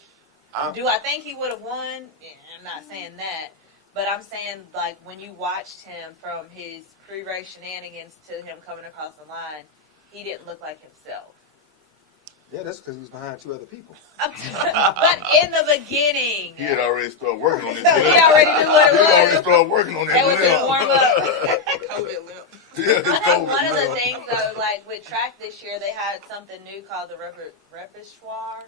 Do I think he would have won? Yeah, I'm not saying that. But I'm saying, like, when you watched him from his pre-race shenanigans to him coming across the line, he didn't look like himself. Yeah, that's because he was behind two other people. But in the beginning, He had already started working on this. he already knew what it He already was. started working on That was his that. warm-up. COVID limp. Yeah, it's COVID. One of the limp. things, though, like with track this year, they had something new called the repertoire.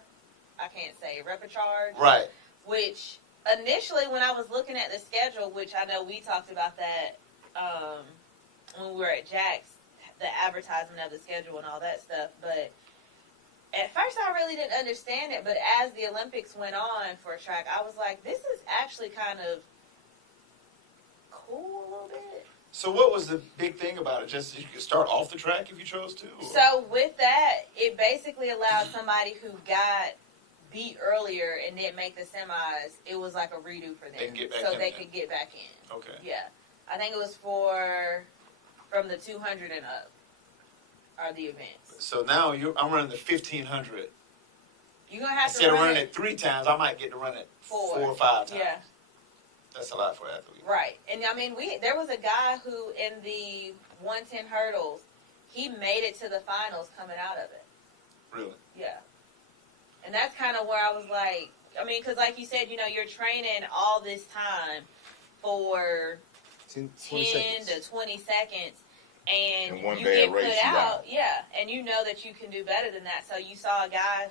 I can't say repercharge. Right. Which initially, when I was looking at the schedule, which I know we talked about that when we were at Jack's, the advertisement of the schedule and all that stuff. But at first, I really didn't understand it. But as the Olympics went on for track, I was like, this is actually kind of cool a little bit. So what was the big thing about it? Just you could start off the track if you chose to? Or? So with that, it basically allowed somebody who got beat earlier and didn't make the semis, it was like a redo for them. They can get back so in they there. could get back in. Okay. Yeah. I think it was from the 200 and up are the events. So now I'm running the 1500. You're going to have Instead to of run running it 3 times, I might get to run it 4 or 5 times. Yeah. That's a lot for an athlete. Right. And I mean, there was a guy who in the 110 hurdles, he made it to the finals coming out of it. Really? Yeah. And that's kind of where I was like, I mean, because like you said, you're training all this time for 10 to 20 seconds, and And one you bad get race, put you out, out. yeah, and you know that you can do better than that. So you saw a guy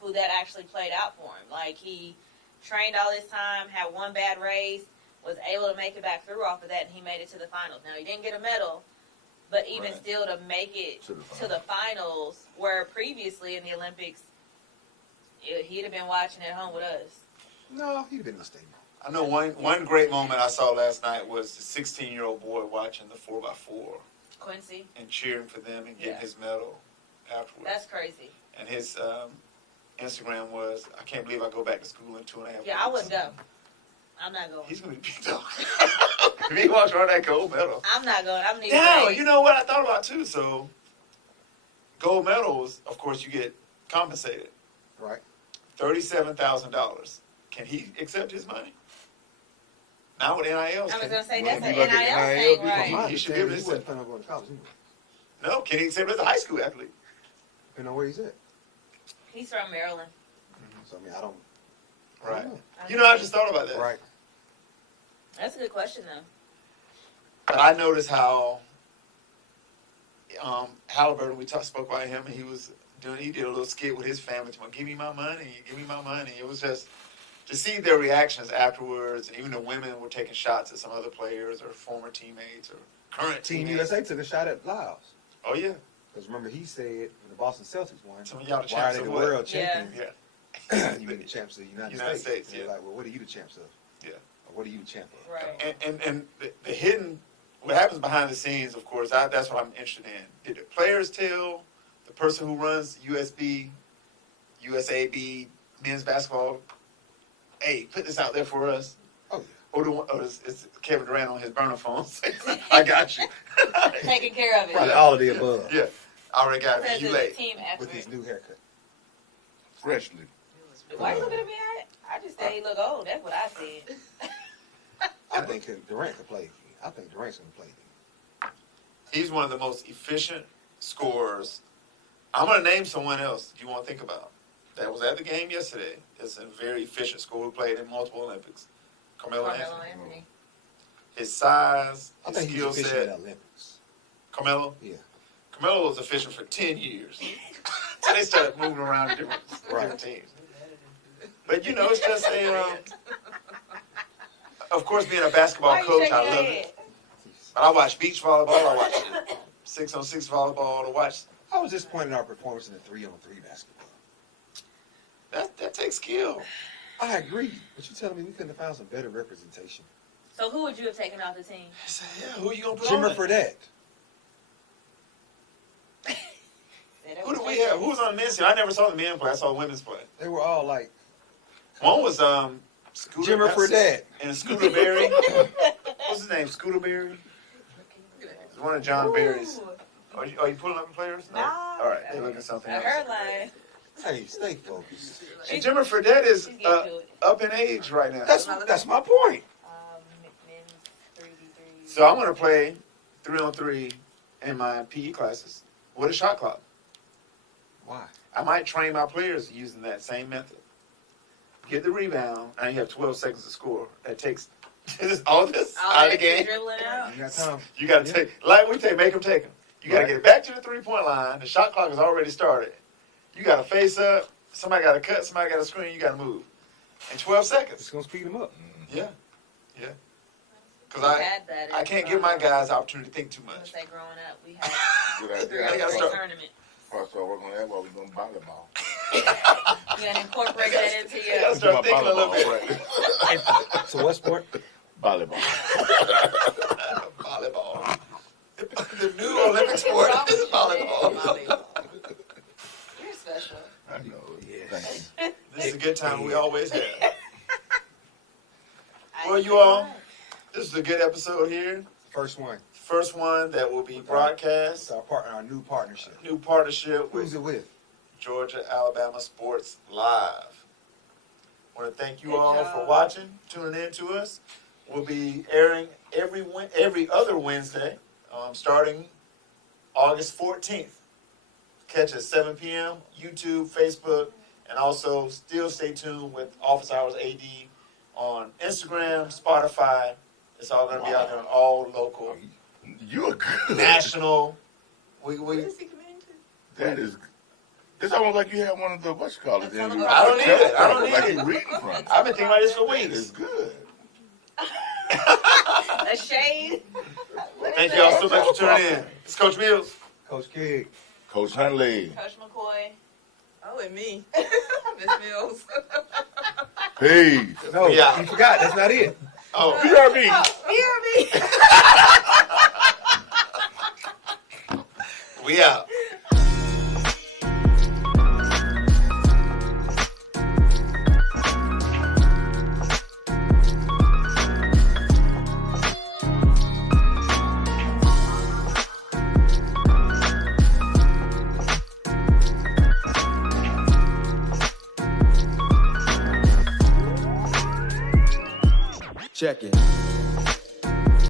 who that actually played out for him. Like, he trained all this time, had one bad race, was able to make it back through off of that, and he made it to the finals. Now, he didn't get a medal, but even Right. still to make it to the finals, where previously in the Olympics, he'd have been watching at home with us. No, he'd have been in the stadium. I know one great moment I saw last night was the 16-year-old boy watching the 4x4 Quincy, and cheering for them and getting Yeah. his medal afterwards. that's crazy. And his Instagram was, I can't believe I go back to school in 2.5 Yeah, I weeks. wouldn't go. I'm not going. He's going to be picked up. If he walks around that gold medal. I'm not going. I'm needing Yeah, race. you know what I thought about too? So, gold medals, of course, you get compensated. Right. $37,000. Can he accept his money? Now with NIL, I was going to say, Well, that's an you look NIL at thing, NIL, right? He should be able to he accept. wasn't planning on going to college anyway. No, can he accept it as a high school athlete? Depending on where he's at. He's from Maryland. So, I mean, I don't Right. know. You know, I just thought about that. Right. That's a good question, though. But I noticed how Halliburton, we spoke about him, and he did a little skit with his family. Give me my money, give me my money. It was just to see their reactions afterwards, and even the women were taking shots at some other players or former teammates or current Team teammates. USA took a shot at Lyles. Oh yeah, Because remember, he said when the Boston Celtics won, some of y'all the why are champs they of the what? world Yeah. champions? Yeah, You mean the champs of the United United States. States, And they're yeah. like, well, what are you the champs of? Yeah. Or what are you the champ of? Right. and the hidden, what happens behind the scenes, of course, that's what I'm interested in. Did the players tell the person who runs USAB men's basketball, hey, put this out there for us? Oh, yeah. Or it's Kevin Durant on his burner phone saying, I got you. Taking care of it. Probably all of the above. Yeah, I already got Says it. You it's a late. team effort. With his new haircut. Freshly. Why you looking at me? I just said he look old. That's what I said. I think Durant could play. I think Durant's going to play. He's one of the most efficient scorers. I'm going to name someone else you want to think about. That was at the game yesterday. It's a very efficient scorer who played in multiple Olympics. Carmelo Anthony. Carmelo Anthony. His size, I his think he's skill efficient in set. the Olympics. Carmelo? Yeah. Carmelo was efficient for 10 years. So they started moving around to different teams. But, you know, it's just of course, being a basketball Why you coach, shaking I your love head? it. But I watch beach volleyball, I watch 6-on-6 volleyball, to watch. I was just pointing out our performance in the 3-on-3 basketball. That takes skill. I agree, but you're telling me we couldn't have found some better representation. So who would you have taken off the team? I said, yeah, who you going to put Jimmer on it? Fredette. Who do we have? Who was on the men's team? I never saw the men play. I saw the women's play. They were all like One was Scooter, Jimmer Fredette. and Scooter Berry. What's his name? Scooter Berry? It's one of John Berry's. Are you pulling up the players? No. All right, they're looking at something I else. heard line. Hey, stay focused. And Jimmer Fredette is She's getting to it. up in age right now. That's my point. Men's 3v3. So I'm going to play 3-on-3 in my PE classes with a shot clock. Why? I might train my players using that same method. Get the rebound, and you have 12 seconds to score. That takes all this out of the game. Dribbling out. You got time. You got to take, like we take, make them take them. You got to get it back to the 3-point line. The shot clock has already started. You got to face up. Somebody got to cut. Somebody got to screen. You got to move. In 12 seconds. It's going to speed them up. Yeah. Yeah. Because We had that I in, can't give my guys the opportunity to think too I was much. gonna say growing up, we had Good idea. They gotta 3-on-3 start- tournament. Before I start working on that, while we doing volleyball. You gotta incorporate that into You got to your. start thinking a little bit. Right. So what sport? Volleyball. Volleyball. the new Olympic sport is volleyball. You're special. I know. Yeah. Thank you. This is a good time we always have. I Well, agree. you all, this is a good episode here. First one. First one that will be It's broadcast. our new partnership. New partnership Who's with it with? Georgia Alabama Sports Live. I want to thank you Good all job. for watching, tuning in to us. We'll be airing every other Wednesday, starting August 14th. Catch us 7 p.m. YouTube, Facebook, and also still stay tuned with Office Hours AD on Instagram, Spotify. It's all going to be out there on all local, You're good. national. Where is he committing to? That is. It's almost like you have one of the That's I don't need it. I don't need like it. you're reading from it. I've been thinking about this for That is weeks. good. A shade. Thank you all so much for tuning in. It's Coach Mills. Coach Keg. Coach Hunley. Coach McCoy. Oh, and me. Miss Mills. Peace. No, Yeah. you forgot. That's not it. Oh, BRB. we out. Check it.